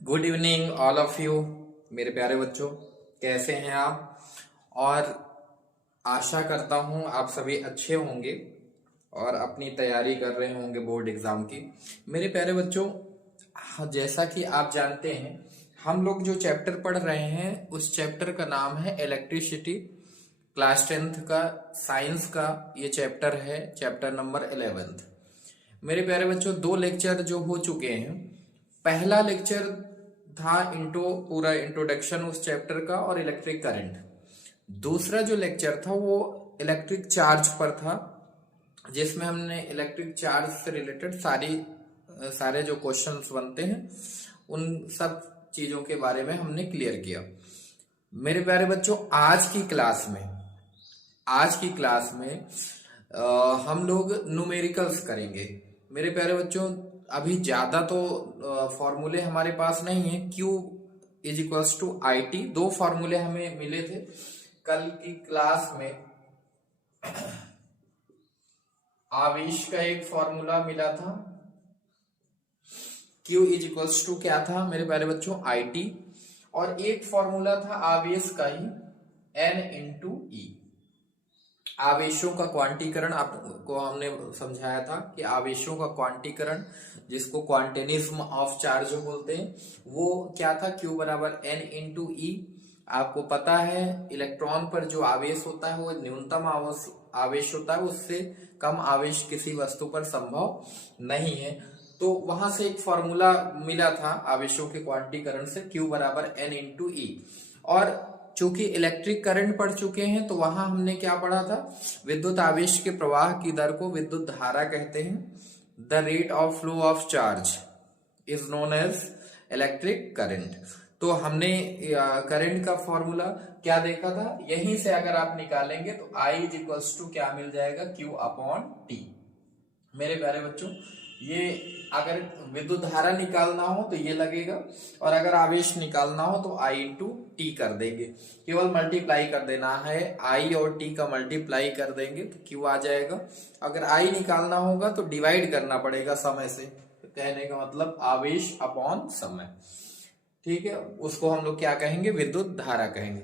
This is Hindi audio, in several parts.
Good evening all of you. मेरे प्यारे बच्चों, कैसे हैं आप? और आशा करता हूं आप सभी अच्छे होंगे और अपनी तैयारी कर रहे होंगे बोर्ड एग्जाम की। मेरे प्यारे बच्चों, जैसा कि आप जानते हैं, हम लोग जो चैप्टर पढ़ रहे हैं उस चैप्टर का नाम है इलेक्ट्रिसिटी। क्लास 10th का साइंस का ये चैप्टर है, चैप्टर नंबर 11। मेरे प्यारे बच्चों, दो लेक्चर जो हो चुके हैं। पहला लेक्चर था पूरा इंट्रोडक्शन उस चैप्टर का और इलेक्ट्रिक करंट। दूसरा जो लेक्चर था वो इलेक्ट्रिक चार्ज पर था, जिसमें हमने इलेक्ट्रिक चार्ज से रिलेटेड सारे जो क्वेश्चंस बनते हैं उन सब चीजों के बारे में हमने क्लियर किया। मेरे प्यारे बच्चों, आज की क्लास में हम लोग न्यूमेरिकल्स करेंगे। मेरे प्यारे बच्चों, अभी ज्यादा तो फॉर्मूले हमारे पास नहीं है। Q is equals to I T, दो फॉर्मूले हमें मिले थे कल की क्लास में। आवेश का एक फॉर्मूला मिला था, Q इज इक्वल्स टू क्या था मेरे प्यारे बच्चों, आई टी। और एक फॉर्मूला था आवेश का ही, N इंटू ई। आवेशों का क्वांटीकरण आपको हमने समझाया था कि आवेशों का क्वांटीकरण, जिसको क्वांटेनिज्म ऑफ चार्ज बोलते हैं, वो क्या था, Q बराबर N इंटू ई। आपको पता है इलेक्ट्रॉन पर जो आवेश होता है वो न्यूनतम आवेश होता है, उससे कम आवेश किसी वस्तु पर संभव नहीं है। तो वहां से एक फॉर्मूला मिला था आवेशों के क्वांटीकरण से, Q बराबर N इंटू ई। और चूंकि इलेक्ट्रिक करंट पढ़ चुके हैं तो वहां हमने क्या पढ़ा था, विद्युत आवेश के प्रवाह की दर को विद्युत धारा कहते हैं। The rate of flow of charge is known as electric current. तो हमने करंट का फॉर्मूला क्या देखा था, यहीं से अगर आप निकालेंगे तो I इज इक्वल्स टू क्या मिल जाएगा, Q अपॉन टी। मेरे प्यारे बच्चों, ये अगर विद्युत धारा निकालना हो तो ये लगेगा, और अगर आवेश निकालना हो तो I इंटू टी कर देंगे। केवल मल्टीप्लाई कर देना है, I और T का मल्टीप्लाई कर देंगे तो Q आ जाएगा। अगर I निकालना होगा तो डिवाइड करना पड़ेगा समय से। तो कहने का मतलब आवेश अपॉन समय, ठीक है, उसको हम लोग क्या कहेंगे, विद्युत धारा कहेंगे।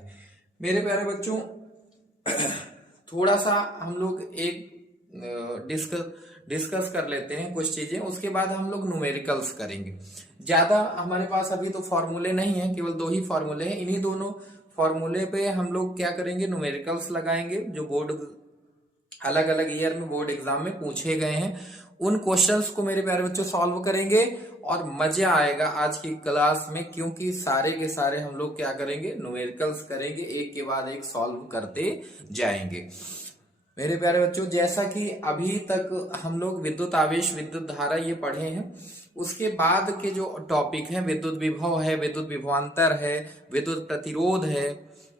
मेरे प्यारे बच्चों, थोड़ा सा हम लोग एक डिस्कस कर लेते हैं कुछ चीजें, उसके बाद हम लोग न्यूमेरिकल्स करेंगे। ज्यादा हमारे पास अभी तो फॉर्मूले नहीं है, केवल दो ही फॉर्मूले हैं। इन्हीं दोनों फॉर्मूले पे हम लोग क्या करेंगे, न्यूमेरिकल्स लगाएंगे, जो बोर्ड अलग अलग ईयर में बोर्ड एग्जाम में पूछे गए हैं। उन क्वेश्चंस को मेरे प्यारे बच्चों सॉल्व करेंगे और मजा आएगा आज की क्लास में, क्योंकि सारे के सारे हम लोग क्या करेंगे, न्यूमेरिकल्स करेंगे, एक के बाद एक सॉल्व करते जाएंगे। मेरे प्यारे बच्चों, जैसा कि अभी तक हम लोग विद्युत आवेश, विद्युत धारा ये पढ़े हैं, उसके बाद के जो टॉपिक हैं, विद्युत विभव है, विद्युत विभवांतर है, विद्युत प्रतिरोध है,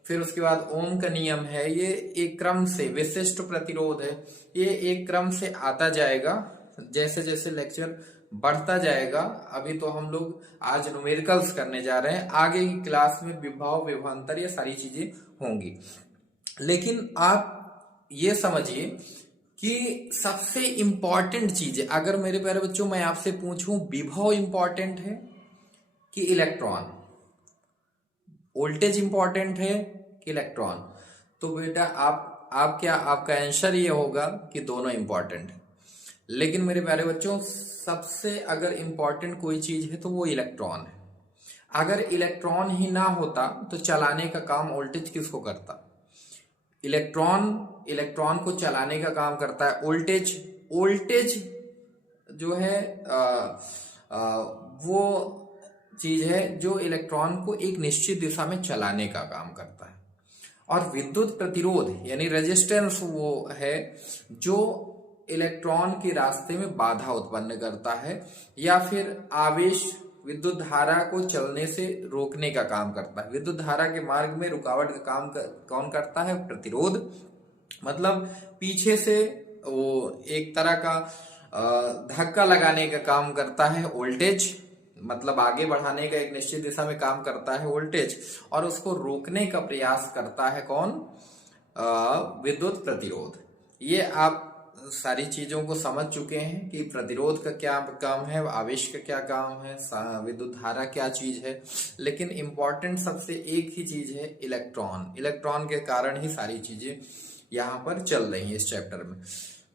फिर उसके बाद ओम का नियम है, ये एक क्रम से, विशिष्ट प्रतिरोध है, ये एक क्रम से आता जाएगा जैसे जैसे लेक्चर बढ़ता जाएगा। अभी तो हम लोग आज न्यूमेरिकल्स करने जा रहे हैं, आगे की क्लास में विभव, विभवांतर, ये सारी चीजें होंगी। लेकिन आप ये समझिए कि सबसे इंपॉर्टेंट चीज है, अगर मेरे प्यारे बच्चों मैं आपसे पूछूं विभव इंपॉर्टेंट है कि इलेक्ट्रॉन, वोल्टेज इंपॉर्टेंट है कि इलेक्ट्रॉन, तो बेटा आपका आंसर ये होगा कि दोनों इंपॉर्टेंट है। लेकिन मेरे प्यारे बच्चों, सबसे अगर इंपॉर्टेंट कोई चीज है तो वो इलेक्ट्रॉन है। अगर इलेक्ट्रॉन ही ना होता तो चलाने का काम वोल्टेज किसको करता, इलेक्ट्रॉन को चलाने का काम करता है वोल्टेज। वोल्टेज जो है वो चीज है जो इलेक्ट्रॉन को एक निश्चित दिशा में चलाने का काम करता है। और विद्युत प्रतिरोध यानी रेजिस्टेंस वो है जो इलेक्ट्रॉन के रास्ते में बाधा उत्पन्न करता है, या फिर आवेश, विद्युत धारा को चलने से रोकने का काम करता है। विद्युत धारा के मार्ग में रुकावट का काम कौन करता है, प्रतिरोध। मतलब पीछे से वो एक तरह का धक्का लगाने का काम करता है वोल्टेज, मतलब आगे बढ़ाने का एक निश्चित दिशा में काम करता है वोल्टेज, और उसको रोकने का प्रयास करता है कौन, विद्युत प्रतिरोध। ये आप सारी चीजों को समझ चुके हैं कि प्रतिरोध का क्या काम है, आवेश का क्या काम है, विद्युत धारा क्या चीज है। लेकिन इम्पोर्टेंट सबसे एक ही चीज है इलेक्ट्रॉन। इलेक्ट्रॉन के कारण ही सारी चीजें यहाँ पर चल रही है इस चैप्टर में।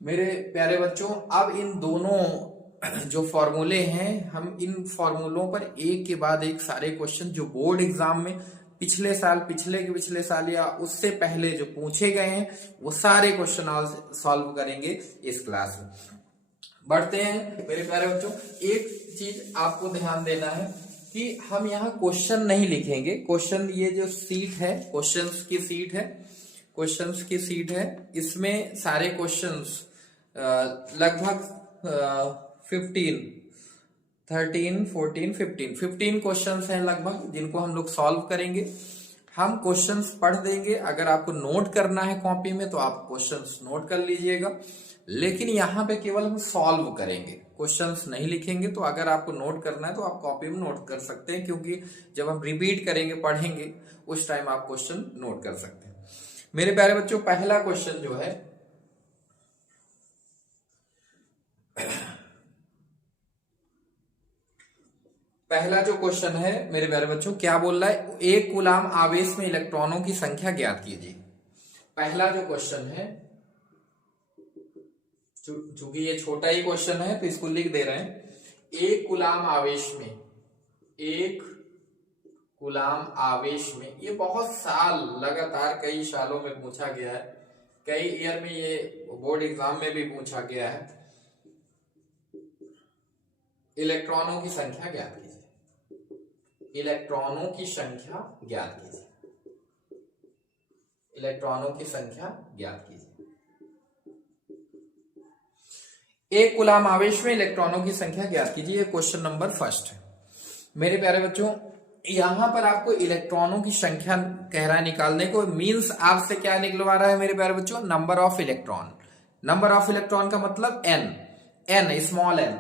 मेरे प्यारे बच्चों, अब इन दोनों जो फॉर्मूले हैं, हम इन फॉर्मूलों पर एक के बाद एक सारे क्वेश्चन जो बोर्ड एग्जाम में पिछले साल या उससे पहले जो पूछे गए हैं वो सारे क्वेश्चन सॉल्व करेंगे इस क्लास में। बढ़ते हैं मेरे प्यारे बच्चों। एक चीज आपको ध्यान देना है कि हम यहाँ क्वेश्चन नहीं लिखेंगे। क्वेश्चन, ये जो सीट है, क्वेश्चंस की सीट है, इसमें सारे क्वेश्चंस लगभग 15 क्वेश्चंस हैं लगभग, जिनको हम लोग सॉल्व करेंगे। हम क्वेश्चंस पढ़ देंगे। अगर आपको नोट करना है कॉपी में तो आप क्वेश्चंस नोट कर लीजिएगा, लेकिन यहाँ पे केवल हम सॉल्व करेंगे, क्वेश्चंस नहीं लिखेंगे। तो अगर आपको नोट करना है तो आप कॉपी में नोट कर सकते हैं, क्योंकि जब हम रिपीट करेंगे, पढ़ेंगे, उस टाइम आप क्वेश्चन नोट कर सकते हैं। मेरे प्यारे बच्चों, पहला क्वेश्चन जो है, पहला जो क्वेश्चन है मेरे प्यारे बच्चों, क्या बोल रहा है? एक कूलाम आवेश में इलेक्ट्रॉनों की संख्या ज्ञात कीजिए। पहला जो क्वेश्चन है, चूंकि ये छोटा ही क्वेश्चन है तो इसको लिख दे रहे हैं। एक कूलाम आवेश में, ये बहुत साल लगातार कई सालों में पूछा गया है, कई ईयर में ये बोर्ड एग्जाम में भी पूछा गया है। इलेक्ट्रॉनों की संख्या ज्ञात कीजिए। इलेक्ट्रॉनों की संख्या ज्ञात कीजिए। एक कूलाम आवेश में इलेक्ट्रॉनों की संख्या ज्ञात कीजिए। क्वेश्चन नंबर फर्स्ट है मेरे प्यारे बच्चों। यहां पर आपको इलेक्ट्रॉनों की संख्या कह रहा है निकालने को, मींस आपसे क्या निकलवा रहा है मेरे प्यारे बच्चों? Number of electron. Number of electron का मतलब n, स्मॉल n।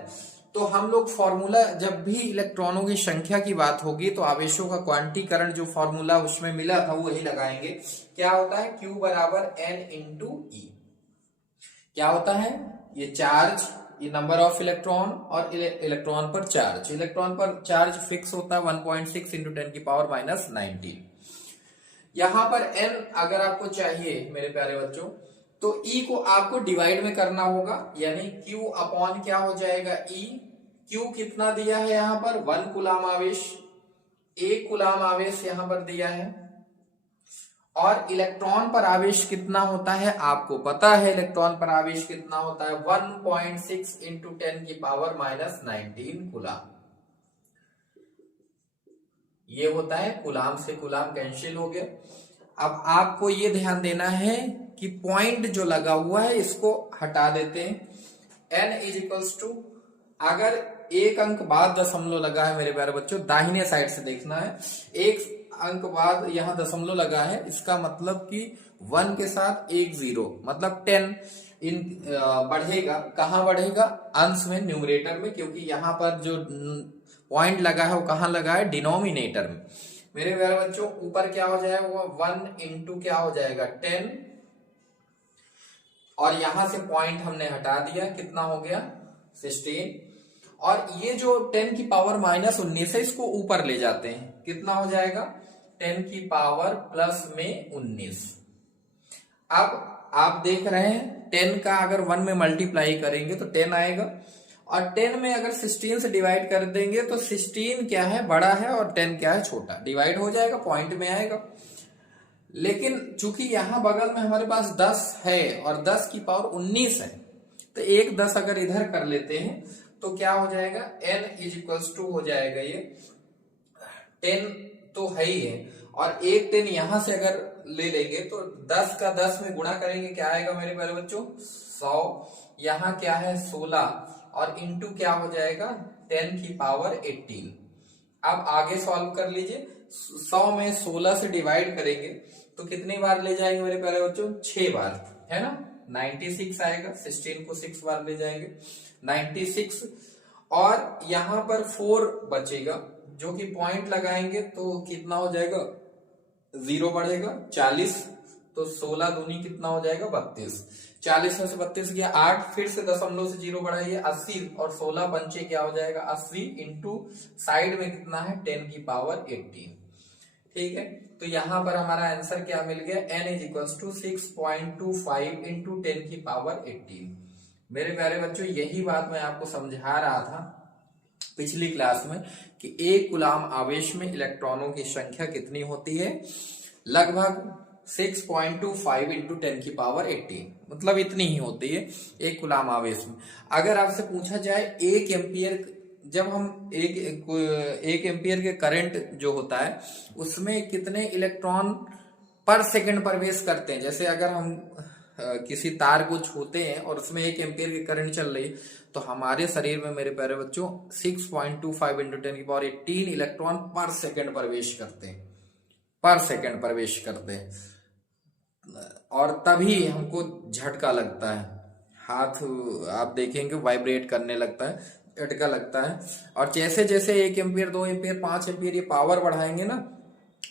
तो हम लोग फॉर्मूला, जब भी इलेक्ट्रॉनों की संख्या की बात होगी तो आवेशों का क्वांटीकरण जो फॉर्मूला उसमें मिला था वही लगाएंगे। क्या होता है? Q बराबर n इंटू ई। क्या होता है? ये चार्ज, ये नंबर ऑफ इलेक्ट्रॉन और इलेक्ट्रॉन पर चार्ज। इलेक्ट्रॉन पर चार्ज फिक्स होता है 1.6 इंटू 10 की पावर माइनस 19। यहां पर n अगर आपको चाहिए मेरे प्यारे बच्चों, तो E को आपको डिवाइड में करना होगा, यानी Q अपॉन क्या हो जाएगा? E। Q कितना दिया है यहां पर? 1 कूलाम आवेश। 1 कूलाम आवेश यहां पर दिया है। और इलेक्ट्रॉन पर आवेश कितना होता है? आपको पता है इलेक्ट्रॉन पर आवेश कितना होता है? 1.6 इंटू 10 की पावर माइनस 19 कूलाम। ये होता है, कूलाम से कूलाम कैंसिल हो गया। अब आपको ये ध्यान देना है कि पॉइंट जो लगा हुआ है इसको हटा देते हैं। n इज इक्वल्स टू, अगर एक अंक बाद दशमलव लगा है मेरे प्यारे बच्चों, दाहिने साइड से देखना है, एक अंक बाद यहां दशमलव लगा है, इसका मतलब कि 1 के साथ एक 0, मतलब 10 बढ़ेगा। कहां बढ़ेगा? अंश में, न्यूमरेटर में, क्योंकि यहां पर जो पॉइंट लगा है वो कहां लगा है? डिनोमिनेटर में। मेरे प्यारे बच्चों, ऊपर क्या हो जाएगा? वो 1 इंटू क्या हो जाएगा? 10, और यहां से पॉइंट हमने हटा दिया, कितना हो गया? 16। और ये जो 10 की पावर माइनस 19 है, इसको ऊपर ले जाते हैं, कितना हो जाएगा? 10 की पावर प्लस में 19। अब आप देख रहे हैं 10 का अगर 1 में मल्टीप्लाई करेंगे तो 10 आएगा, और 10 में अगर 16 से डिवाइड कर देंगे तो 16 क्या है? बड़ा है, और 10 क्या है? छोटा। डिवाइड हो जाएगा, पॉइंट में आएगा। लेकिन चूंकि यहां बगल में हमारे पास 10 है और 10 की पावर 19 है, तो एक 10 अगर इधर कर लेते हैं तो क्या हो जाएगा? n इज इक्वल्स टू हो जाएगा, ये 10 तो है ही है, और एक 10 यहां से अगर ले लेंगे तो 10 का 10 में गुणा करेंगे, क्या आएगा मेरे प्यारे बच्चों? 100। यहाँ क्या है? 16, और इंटू क्या हो जाएगा? 10 की पावर 18। अब आगे सॉल्व कर लीजिए। 100 में 16 से डिवाइड करेंगे तो कितनी बार ले जाएंगे मेरे प्यारे बच्चों? 6 बार, है ना? 96 आएगा। 16 को 6 बार ले जाएंगे, 96। और यहां पर 4 बचेगा, जो कि पॉइंट लगाएंगे तो कितना हो जाएगा? 0 बढ़ेगा, 40। तो 16 दूनी कितना हो जाएगा? 32। 40 में से 32 गया 8, फिर से दशमलव से 0 बढ़ाइए 80, और 16 पंचे क्या हो जाएगा 80 इंटू साइड में कितना है 10 की पावर 18। ठीक है, तो यहां पर हमारा आंसर क्या मिल गया, n is equal to 6.25 into 10 की पावर 18। मेरे प्यारे बच्चों, यही बात मैं आपको समझा रहा था पिछली क्लास में कि एक कूलाम आवेश में इलेक्ट्रॉनों की संख्या कितनी होती है, लगभग 6.25 इंटू 10 की पावर 18, मतलब इतनी ही होती है एक कूलाम आवेश में। अगर आपसे पूछा जाए 1 एम्पियर, जब हम एक एम्पियर के करंट जो होता है उसमें कितने इलेक्ट्रॉन पर सेकंड प्रवेश करते हैं, जैसे अगर हम किसी तार को छूते हैं और उसमें 1 एम्पियर की करंट चल रही है, तो हमारे शरीर में मेरे प्यारे बच्चों 6.25 इंटू 10 की पावर 18 इलेक्ट्रॉन पर सेकंड प्रवेश करते हैं, पर सेकंड प्रवेश करते हैं, और तभी हमको झटका लगता है, हाथ आप देखेंगे वाइब्रेट करने लगता है, झटका लगता है। और जैसे जैसे 1 एम्पियर 2 एम्पियर 5 एम्पियर ये पावर बढ़ाएंगे ना,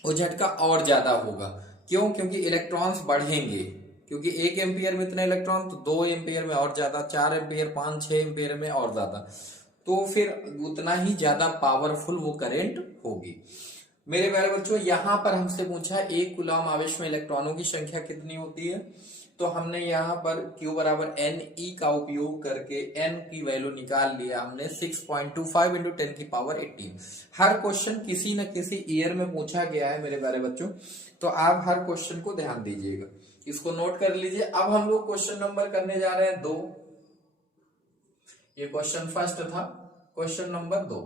वो झटका और ज्यादा होगा। क्यों? क्योंकि इलेक्ट्रॉन्स बढ़ेंगे, क्योंकि 1 एम्पियर में इतने इलेक्ट्रॉन, तो 2 एम्पियर में और ज्यादा, 4 एम्पियर 5-6 एम्पियर में और ज्यादा, तो फिर उतना ही ज्यादा पावरफुल वो करंट होगी। मेरे प्यारे बच्चों, यहां पर हमसे पूछा एक कूलाम आवेश में इलेक्ट्रॉनों की संख्या कितनी होती है, तो हमने यहाँ पर Q बराबर NE का उपयोग करके N की वैल्यू निकाल लिया हमने 6.25 इंटू 10 की पावर 18। हर क्वेश्चन किसी न किसी ईयर में पूछा गया है मेरे प्यारे बच्चों, तो आप हर क्वेश्चन को ध्यान दीजिएगा, इसको नोट कर लीजिए। अब हम लोग क्वेश्चन नंबर करने जा रहे हैं 2, ये क्वेश्चन फर्स्ट था, क्वेश्चन नंबर 2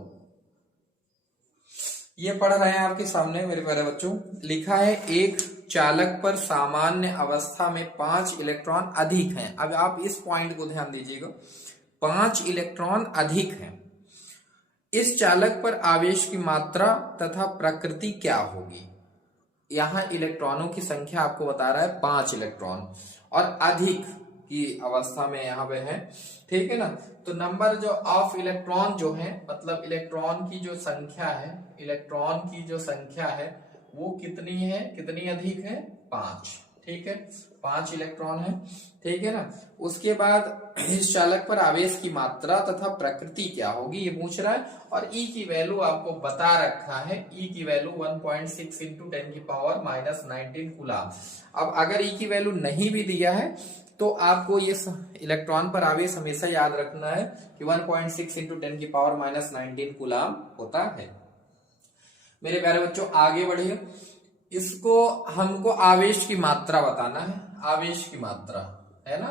ये पढ़ रहे हैं आपके सामने मेरे प्यारे बच्चों। लिखा है एक चालक पर सामान्य अवस्था में 5 इलेक्ट्रॉन अधिक हैं। अब आप इस पॉइंट को ध्यान दीजिएगा, 5 इलेक्ट्रॉन अधिक हैं, इस चालक पर आवेश की मात्रा तथा प्रकृति क्या होगी। यहां इलेक्ट्रॉनों की संख्या आपको बता रहा है 5 इलेक्ट्रॉन, और अधिक की अवस्था में यहां पे है, ठीक है ना। तो नंबर जो ऑफ इलेक्ट्रॉन जो है, मतलब इलेक्ट्रॉन की जो संख्या है, इलेक्ट्रॉन की जो संख्या है वो कितनी है, कितनी अधिक है, 5, ठीक है, 5 इलेक्ट्रॉन है, ठीक है ना। उसके बाद इस चालक पर आवेश की मात्रा तथा प्रकृति क्या होगी ये पूछ रहा है, और E की वैल्यू आपको बता रखा है, E की वैल्यू 1.6 इंटू 10 की पावर -19 कूलाम। अब अगर E की वैल्यू नहीं भी दिया है तो आपको ये इलेक्ट्रॉन पर आवेश हमेशा याद रखना है कि 1.6 इंटू 10 की पावर -19 कूलाम होता है। मेरे प्यारे बच्चों आगे बढ़िए, इसको हमको आवेश की मात्रा बताना है, आवेश की मात्रा है ना,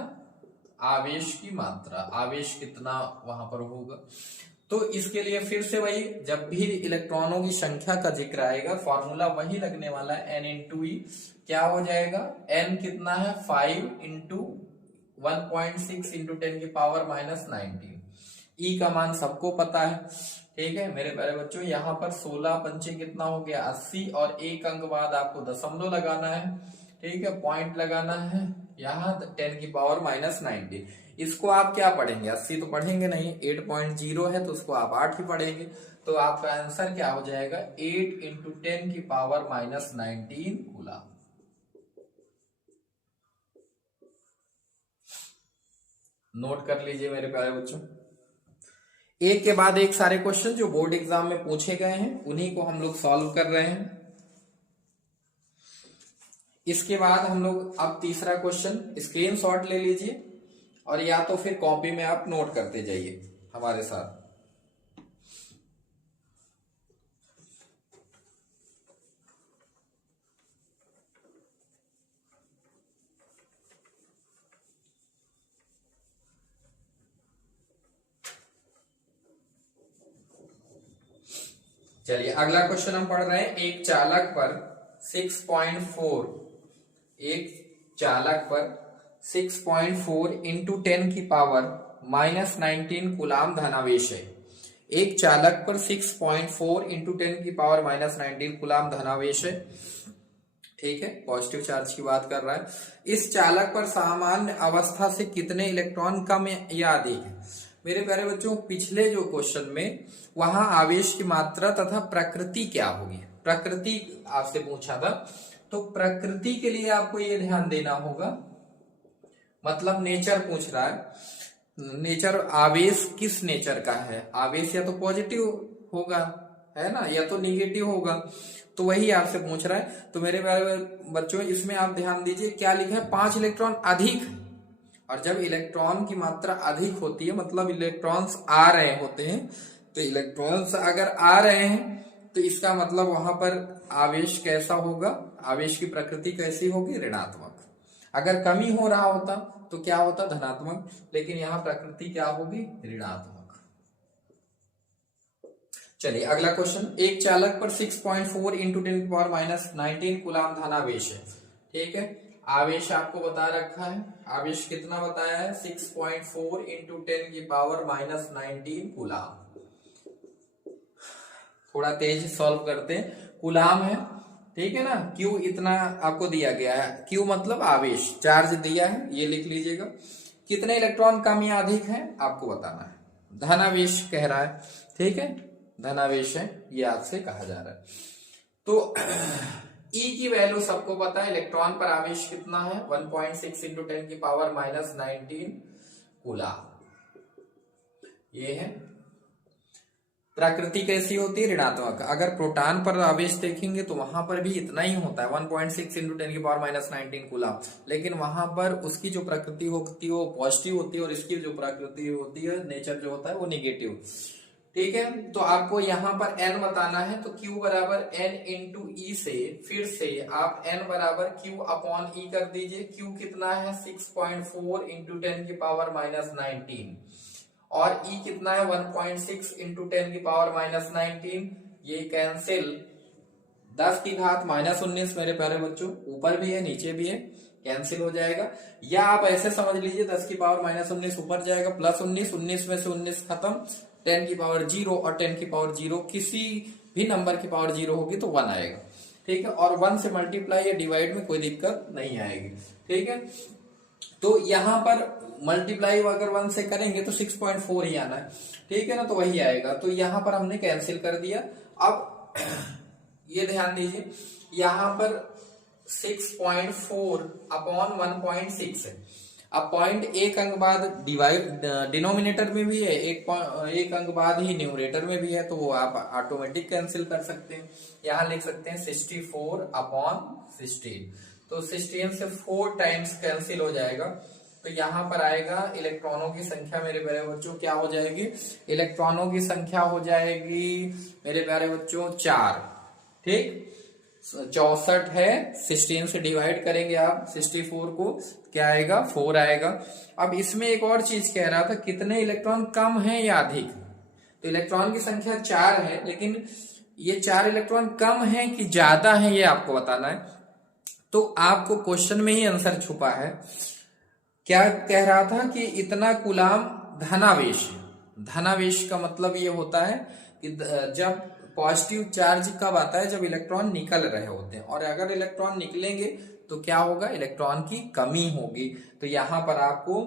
आवेश की मात्रा, आवेश कितना वहां पर होगा। तो इसके लिए फिर से वही, जब भी इलेक्ट्रॉनों की संख्या का जिक्र आएगा फॉर्मूला वही लगने वाला है, n इंटू ई। क्या हो जाएगा, n कितना है 5 इंटू 1.6 इंटू 10 की पावर -19। ई का मान सबको पता है, ठीक है मेरे प्यारे बच्चों। यहाँ पर 16 पंचे कितना हो गया 80, और एक अंक बाद आपको दशमलव लगाना है, ठीक है, पॉइंट लगाना है, यहाँ 10 की पावर -19। इसको आप क्या पढ़ेंगे, 80 तो पढ़ेंगे नहीं, 8.0 है तो उसको आप 8 ही पढ़ेंगे, तो आपका आंसर क्या हो जाएगा 8 इंटू 10 की पावर -19 कूलाम। नोट कर लीजिए मेरे प्यारे बच्चों, एक के बाद एक सारे क्वेश्चन जो बोर्ड एग्जाम में पूछे गए हैं उन्हीं को हम लोग सॉल्व कर रहे हैं। इसके बाद हम लोग अब तीसरा क्वेश्चन स्क्रीनशॉट ले लीजिए, और या तो फिर कॉपी में आप नोट करते जाइए हमारे साथ। चलिए अगला क्वेश्चन हम पढ़ रहे हैं, एक चालक पर 6.4, एक चालक पर 6.4 इंटू 10 की पावर -19 कूलाम धनावेश है। एक चालक पर 6.4 इंटू 10 की पावर -19 कूलाम धनावेश है, ठीक है, पॉजिटिव चार्ज की बात कर रहा है। इस चालक पर सामान्य अवस्था से कितने इलेक्ट्रॉन कम या अधिक है। मेरे प्यारे बच्चों, पिछले जो क्वेश्चन में वहां आवेश की मात्रा तथा प्रकृति क्या होगी, प्रकृति आपसे पूछा था, तो प्रकृति के लिए आपको ये ध्यान देना होगा, मतलब नेचर पूछ रहा है, नेचर आवेश किस नेचर का है, आवेश या तो पॉजिटिव होगा है ना, या तो निगेटिव होगा, तो वही आपसे पूछ रहा है। तो मेरे प्यारे बच्चों इसमें आप ध्यान दीजिए क्या लिखा है, 5 इलेक्ट्रॉन अधिक है। और जब इलेक्ट्रॉन की मात्रा अधिक होती है मतलब इलेक्ट्रॉन्स आ रहे होते हैं, तो इलेक्ट्रॉन्स अगर आ रहे हैं तो इसका मतलब वहां पर आवेश कैसा होगा, आवेश की प्रकृति कैसी होगी, ऋणात्मक। अगर कमी हो रहा होता तो क्या होता, धनात्मक, लेकिन यहाँ प्रकृति क्या होगी, ऋणात्मक। चलिए अगला क्वेश्चन, एक चालक पर 6.4 इंटू 10⁻⁻19 कूलाम धनावेश है। ठीक है, आवेश आपको बता रखा है, आवेश कितना बताया है, 6.4 इंटू 10⁻⁻19 कूलाम। थोड़ा तेज सॉल्व करते हैं, कूलाम है, ठीक है ना, क्यू इतना आपको दिया गया है, क्यू मतलब आवेश, चार्ज दिया है, ये लिख लीजिएगा। कितने इलेक्ट्रॉन कम या अधिक है आपको बताना है, धनावेश कह रहा है, ठीक है, धनावेश है, ये आपसे कहा जा रहा है। तो E की वैल्यू सबको पता है, इलेक्ट्रॉन पर आवेश कितना है, 1.6 इंटू 10⁻⁻19 कूलाम, ये है। प्रकृति कैसी होती है, ऋणात्मक। अगर प्रोटॉन पर आवेश देखेंगे तो वहां पर भी इतना ही होता है, 1.6 इंटू 10⁻⁻19 कूलाम, लेकिन वहां पर उसकी जो प्रकृति होती है वो पॉजिटिव होती है और इसकी जो प्रकृति होती है, नेचर जो होता है वो निगेटिव। ठीक है, तो आपको यहाँ पर n बताना है, तो q बराबर n इंटू ई से फिर से आप n बराबर q अपॉन ई कर दीजिए। q कितना है, 6.4 इंटू 10⁻⁻19 और E कितना है, 1.6 इंटू 10⁻⁻19, ये कैंसिल, 10 की घात -19 मेरे प्यारे बच्चों, ऊपर भी है नीचे भी है, कैंसिल हो जाएगा। या आप ऐसे समझ लीजिए 10 की पावर -19 ऊपर जाएगा, +19, 19 में से 19 खत्म, 10 की पावर 0 और 10 की पावर 0, किसी भी नंबर की पावर 0 होगी तो 1 आएगा। ठीक है, और 1 से मल्टीप्लाई या डिवाइड में कोई दिक्कत नहीं आएगी। ठीक है, तो यहां पर मल्टीप्लाई अगर 1 से करेंगे तो 6.4 ही आना है, ठीक है ना, तो वही आएगा। तो यहां पर हमने कैंसिल कर दिया। अब ये ध्यान दीजिए, यहां पर 6.4 अपॉन 1.6 है। अब पॉइंट एक अंक बाद डिवाइड डिनोमिनेटर में भी है, एक अंक बाद ही न्यूमरेटर में भी है, तो वो आप ऑटोमेटिक कैंसिल कर सकते हैं। यहां लिख सकते हैं 64 अपॉन 16, तो 16 से 4 टाइम्स कैंसिल हो जाएगा। तो यहां पर आएगा इलेक्ट्रॉनों की संख्या मेरे प्यारे बच्चों क्या हो जाएगी, इलेक्ट्रॉनों की संख्या हो जाएगी मेरे प्यारे बच्चों 4। ठीक, 64 है, 16 से डिवाइड करेंगे आप 64 को, क्या आएगा, 4 आएगा। अब इसमें एक और चीज कह रहा था, कितने इलेक्ट्रॉन कम है या अधिक। तो इलेक्ट्रॉन की संख्या 4 है, लेकिन ये 4 इलेक्ट्रॉन कम है कि ज्यादा है ये आपको बताना है। तो आपको क्वेश्चन में ही आंसर छुपा है। क्या कह रहा था कि इतना कूलाम धनावेश है। धनावेश का मतलब ये होता है कि जब पॉजिटिव चार्ज कब आता है, जब इलेक्ट्रॉन निकल रहे होते हैं, और अगर इलेक्ट्रॉन निकलेंगे तो क्या होगा, इलेक्ट्रॉन की कमी होगी। तो यहां पर आपको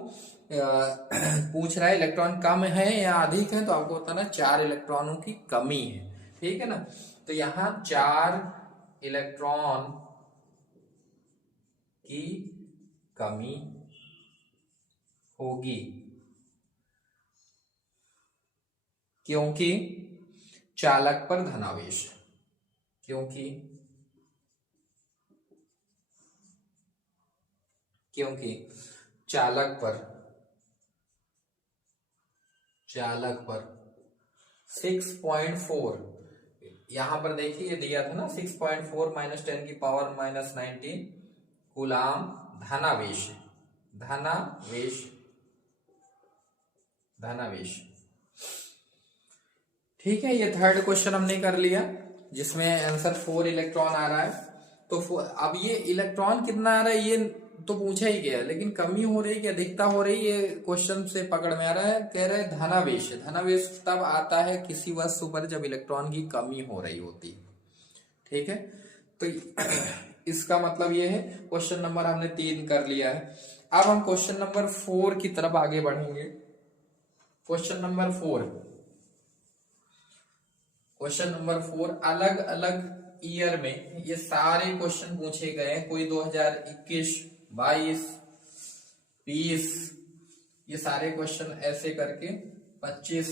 पूछ रहा है इलेक्ट्रॉन कम है या अधिक है, तो आपको बताना 4 इलेक्ट्रॉनों की कमी है। ठीक है ना, तो यहां 4 इलेक्ट्रॉन की कमी होगी, क्योंकि चालक पर धनावेश, क्योंकि चालक पर 6.4, यहां पर देखिए दिया था ना 6.4 - 10⁻⁻19 कूलाम धनावेश, धनावेश। ठीक है, ये थर्ड क्वेश्चन हमने कर लिया जिसमें आंसर 4 इलेक्ट्रॉन आ रहा है। तो अब ये इलेक्ट्रॉन कितना आ रहा है ये तो पूछा ही गया, लेकिन कमी हो रही है कि अधिकता हो रही है, ये क्वेश्चन से पकड़ में आ रहा है। कह रहे हैं धनावेश, धनावेश तब आता है किसी वस्तु पर जब इलेक्ट्रॉन की कमी हो रही होती है। ठीक है, तो इसका मतलब ये है, क्वेश्चन नंबर हमने 3 कर लिया है। अब हम क्वेश्चन नंबर 4 की तरफ आगे बढ़ेंगे। क्वेश्चन नंबर 4 अलग अलग ईयर में ये सारे क्वेश्चन पूछे गए हैं। कोई 2021, 22, 20, ये सारे क्वेश्चन ऐसे करके 25।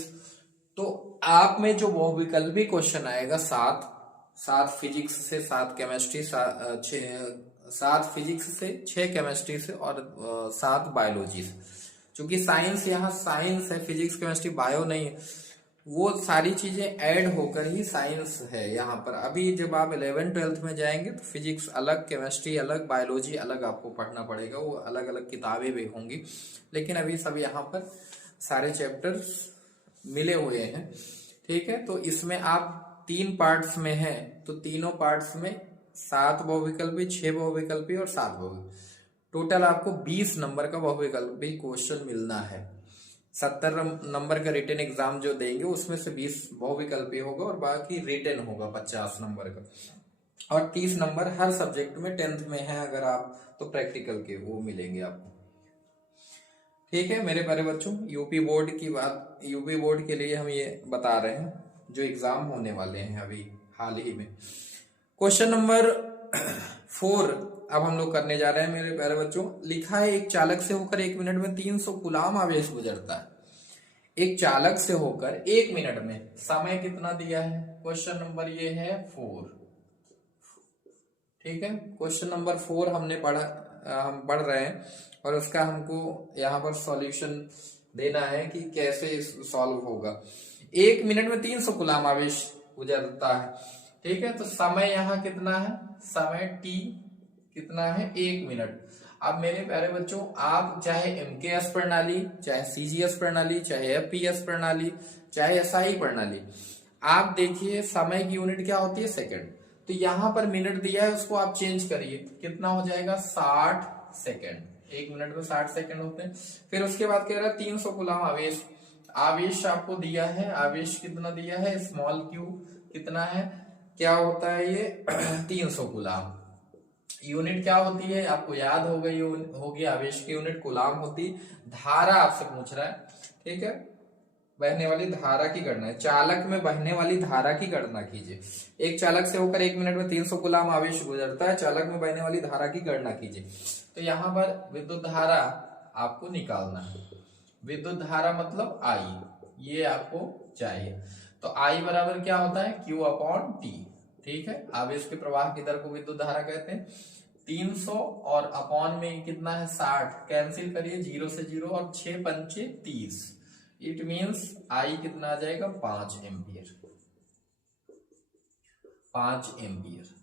तो आप में जो बहुविकल्पी क्वेश्चन आएगा 7 फिजिक्स से, 7 केमिस्ट्री, 7 फिजिक्स से, 6 केमिस्ट्री से और 7 बायोलॉजी से। क्योंकि साइंस, यहाँ साइंस है, फिजिक्स केमिस्ट्री बायो नहीं है, वो सारी चीजें ऐड होकर ही साइंस है यहाँ पर। अभी जब आप 11th 12th में जाएंगे तो फिजिक्स अलग, केमिस्ट्री अलग, बायोलॉजी अलग आपको पढ़ना पड़ेगा, वो अलग अलग किताबें भी होंगी। लेकिन अभी सब यहाँ पर सारे चैप्टर्स मिले हुए हैं, ठीक है। तो इसमें आप 3 पार्ट्स में हैं, तो तीनों पार्ट्स में 7 बहुविकल्पी, 6 बहुविकल्पी और 7 बहुविकल्पी, टोटल आपको 20 नंबर का बहुविकल्पी क्वेश्चन मिलना है। 70 नंबर का रिटन एग्जाम जो देंगे उसमें से 20 बहुविकल्पी होगा और बाकी रिटन होगा 50 नंबर का। और 30 नंबर हर सब्जेक्ट में 10th में है अगर आप, तो प्रैक्टिकल के वो मिलेंगे आपको, ठीक है मेरे प्यारे बच्चों। यूपी बोर्ड की बात, यूपी बोर्ड के लिए हम ये बता रहे हैं जो एग्जाम होने वाले हैं अभी हाल ही में। क्वेश्चन नंबर 4 अब हम लोग करने जा रहे हैं मेरे प्यारे बच्चों। लिखा है एक चालक से होकर 1 मिनट में 300 कूलाम आवेश गुजरता है। एक चालक से होकर 1 मिनट में समय कितना दिया है? क्वेश्चन नंबर ये है 4, ठीक है। क्वेश्चन नंबर 4 हमने पढ़ा, हम पढ़ रहे हैं और उसका हमको यहाँ पर सॉल्यूशन देना है कि कैसे सॉल्व होगा। 1 मिनट में 300 कूलाम आवेश गुजरता है, ठीक है। तो समय यहाँ कितना है? समय t कितना है? 1 मिनट। अब मेरे प्यारे बच्चों, आप चाहे MKS प्रणाली, चाहे CGS प्रणाली, चाहे FPS प्रणाली, चाहे SI प्रणाली, आप देखिए समय की यूनिट क्या होती है? सेकंड। तो यहाँ पर मिनट दिया है, उसको आप चेंज करिए, कितना हो जाएगा? 60 सेकंड। 1 मिनट में 60 सेकंड होते हैं। फिर उसके बाद कह रहा है 300 कूलाम आवेश, आवेश आपको दिया है, आवेश कितना दिया है? स्मॉल q कितना है? क्या होता है ये? 300 कूलाम। यूनिट क्या होती है? आपको याद हो गई होगी, आवेश की यूनिट कूलाम होती। धारा आपसे पूछ रहा है, ठीक है। बहने वाली धारा की गणना है, चालक में बहने वाली धारा की गणना कीजिए। एक चालक से होकर 1 मिनट में 300 कूलाम आवेश गुजरता है, चालक में बहने वाली धारा की गणना कीजिए। तो यहाँ पर विद्युत धारा आपको निकालना है। विद्युत धारा मतलब I, ये आपको चाहिए। तो I बराबर क्या होता है? Q अपॉन T, ठीक है। आवेश के प्रवाह की दर को विद्युत धारा कहते हैं। 300 और अपॉन में कितना है? 60, कैंसिल करिए, 0 से 0 और 6 पंचे 30। इट मीन्स I कितना आ जाएगा? 5 एम्पियर। 5 एम्पियर,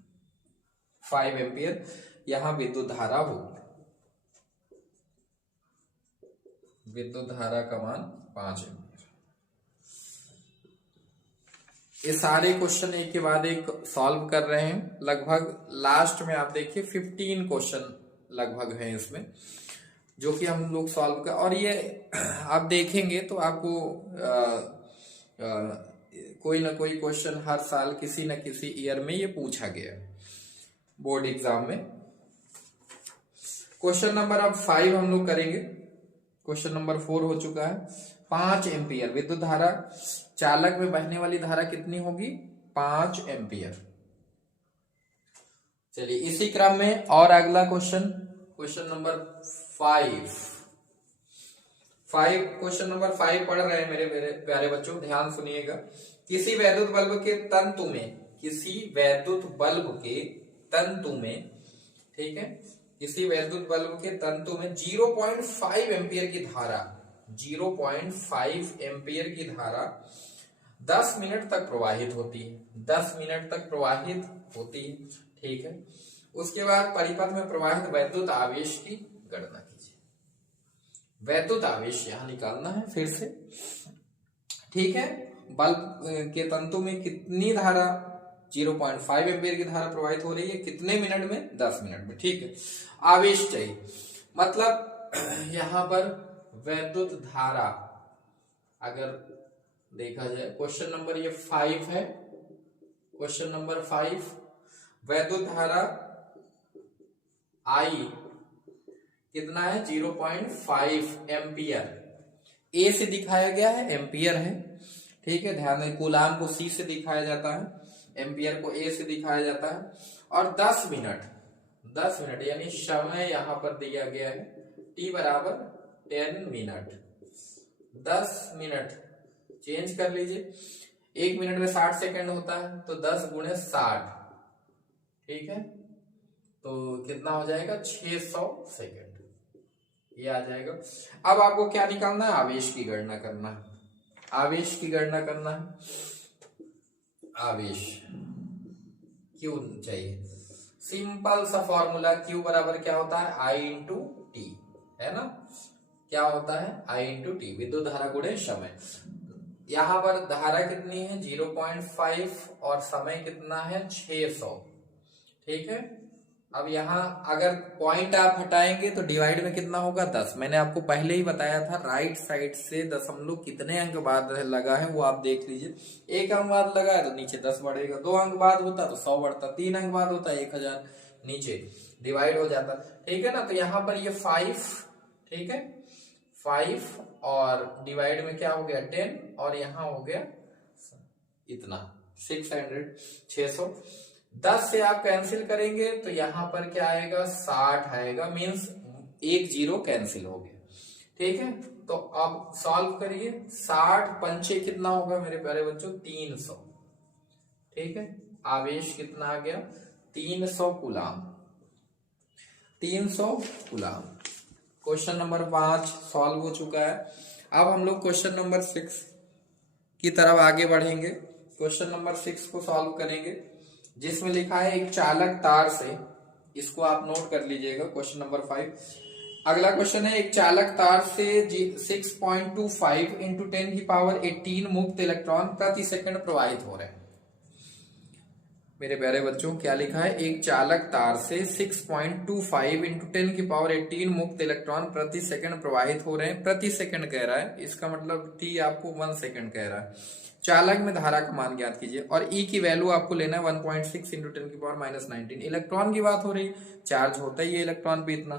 5 एम्पियर यहां विद्युत धारा होगी। विद्युत धारा का मान 5 एम्पियर। ये सारे क्वेश्चन एक के बाद एक सॉल्व कर रहे हैं। लगभग लास्ट में आप देखिए 15 क्वेश्चन लगभग हैं इसमें, जो कि हम लोग सॉल्व कर, और ये आप देखेंगे तो आपको कोई ना कोई क्वेश्चन हर साल किसी न किसी ईयर में ये पूछा गया बोर्ड एग्जाम में। क्वेश्चन नंबर अब 5 हम लोग करेंगे। क्वेश्चन नंबर 4 हो चुका है। 5 एम्पियर विद्युत धारा, चालक में बहने वाली धारा कितनी होगी? 5 एम्पियर। चलिए इसी क्रम में और अगला question, question number 5। Question number 5 पढ़ रहे हैं मेरे प्यारे बच्चों, ध्यान सुनिएगा। किसी वैद्युत बल्ब के तंतु में, किसी वैद्युत बल्ब के तंतु में, ठीक है, किसी वैद्युत बल्ब के तंतु में 0.5 एम्पियर की धारा, 0.5 एम्पियर की धारा 10 मिनट तक प्रवाहित होती है। 10 मिनट तक प्रवाहित होती है, ठीक है। उसके बाद परिपथ में प्रवाहित वैद्युत आवेश की गणना कीजिए। वैद्युत आवेश यहां निकालना है फिर से, ठीक है। बल्ब के तंतु में कितनी धारा? 0.5 एम्पियर की धारा प्रवाहित हो रही है, कितने मिनट में? 10 मिनट में, ठीक है। आवेश चाहिए, मतलब यहां पर वैद्युत धारा अगर देखा जाए, क्वेश्चन नंबर ये 5 है। क्वेश्चन नंबर 5, वैद्युत धारा I कितना है? 0.5 एम्पियर। ए से दिखाया गया है, एम्पियर है, ठीक है। ध्यान दें, कूलाम को C से दिखाया जाता है, एम्पियर को A से दिखाया जाता है। और 10 मिनट यानी समय यहां पर दिया गया है t बराबर 10 मिनट, 10 मिनट चेंज कर लीजिए, 1 मिनट में 60 सेकंड होता है तो 10 गुणे 60, ठीक है, तो कितना हो जाएगा 600 सेकंड, ये आ जाएगा। अब आपको क्या निकालना है, आवेश की गणना करना है, आवेश की गणना करना है, आवेश क्यू चाहिए, सिंपल सा फॉर्मूला, क्यू बराबर क्या होता है I इंटू टी, है ना, क्या होता है I इंटू टी, विद्युत धारा गुणे समय। यहां पर धारा कितनी है 0.5 और समय कितना है 600, ठीक है। अब यहाँ अगर पॉइंट आप हटाएंगे तो डिवाइड में कितना होगा 10, मैंने आपको पहले ही बताया था राइट साइड से दशमलव कितने अंक बाद लगा है वो आप देख लीजिए, 1 अंक बाद लगा है तो नीचे 10 बढ़ेगा, 2 अंक बाद होता तो 100 बढ़ता, 3 अंक बाद होता 1000, नीचे डिवाइड हो जाता, ठीक है ना। तो यहाँ पर ये 5, ठीक है, 5 और डिवाइड में क्या हो गया 10 और यहाँ हो गया इतना 600, 10 से आप कैंसिल करेंगे तो यहां पर क्या आएगा 60 आएगा, मींस 1 0 कैंसिल हो गया, ठीक है। तो अब सॉल्व करिए, 60 पंचे कितना होगा मेरे प्यारे बच्चों 300, ठीक है, आवेश कितना आ गया 300 coulomb, 300 coulomb. Question number 5 solve हो चुका है। अब हम लोग क्वेश्चन नंबर 6 की तरफ आगे बढ़ेंगे, क्वेश्चन नंबर 6 को सॉल्व करेंगे, जिसमें लिखा है एक चालक तार से, इसको आप नोट कर लीजिएगा क्वेश्चन नंबर 5। अगला क्वेश्चन है एक चालक तार से 6.25 इंटू 10 की पावर 18 मुक्त इलेक्ट्रॉन प्रति सेकंड प्रवाहित हो रहे हैं। मेरे प्यारे बच्चों क्या लिखा है, एक चालक तार से 6.25 इंटू 10 की पावर 18 मुक्त इलेक्ट्रॉन प्रति सेकंड प्रवाहित हो रहे हैं, प्रति सेकंड कह रहा है, इसका मतलब टी आपको 1 सेकंड कह रहा है। चालक में धारा का मान ज्ञात कीजिए और ई की वैल्यू आपको लेना है 1.6 इंटू 10 की पावर -19। इलेक्ट्रॉन की बात हो रही, चार्ज होता ही है इलेक्ट्रॉन पे इतना,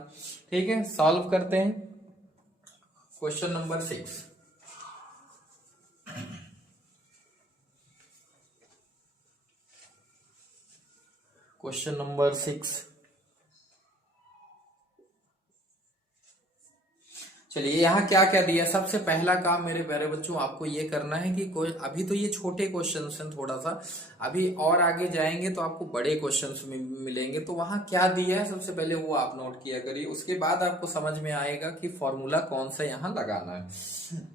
ठीक है। सॉल्व करते हैं क्वेश्चन नंबर 6। क्वेश्चन नंबर 6, चलिए यहाँ क्या क्या दिया। सबसे पहला काम मेरे प्यारे बच्चों आपको ये करना है कि कोई अभी तो ये छोटे क्वेश्चंस हैं थोड़ा सा, अभी और आगे जाएंगे तो आपको बड़े क्वेश्चंस मिलेंगे, तो वहां क्या दिया है सबसे पहले वो आप नोट किया करिए, उसके बाद आपको समझ में आएगा कि फॉर्मूला कौन सा यहाँ लगाना है।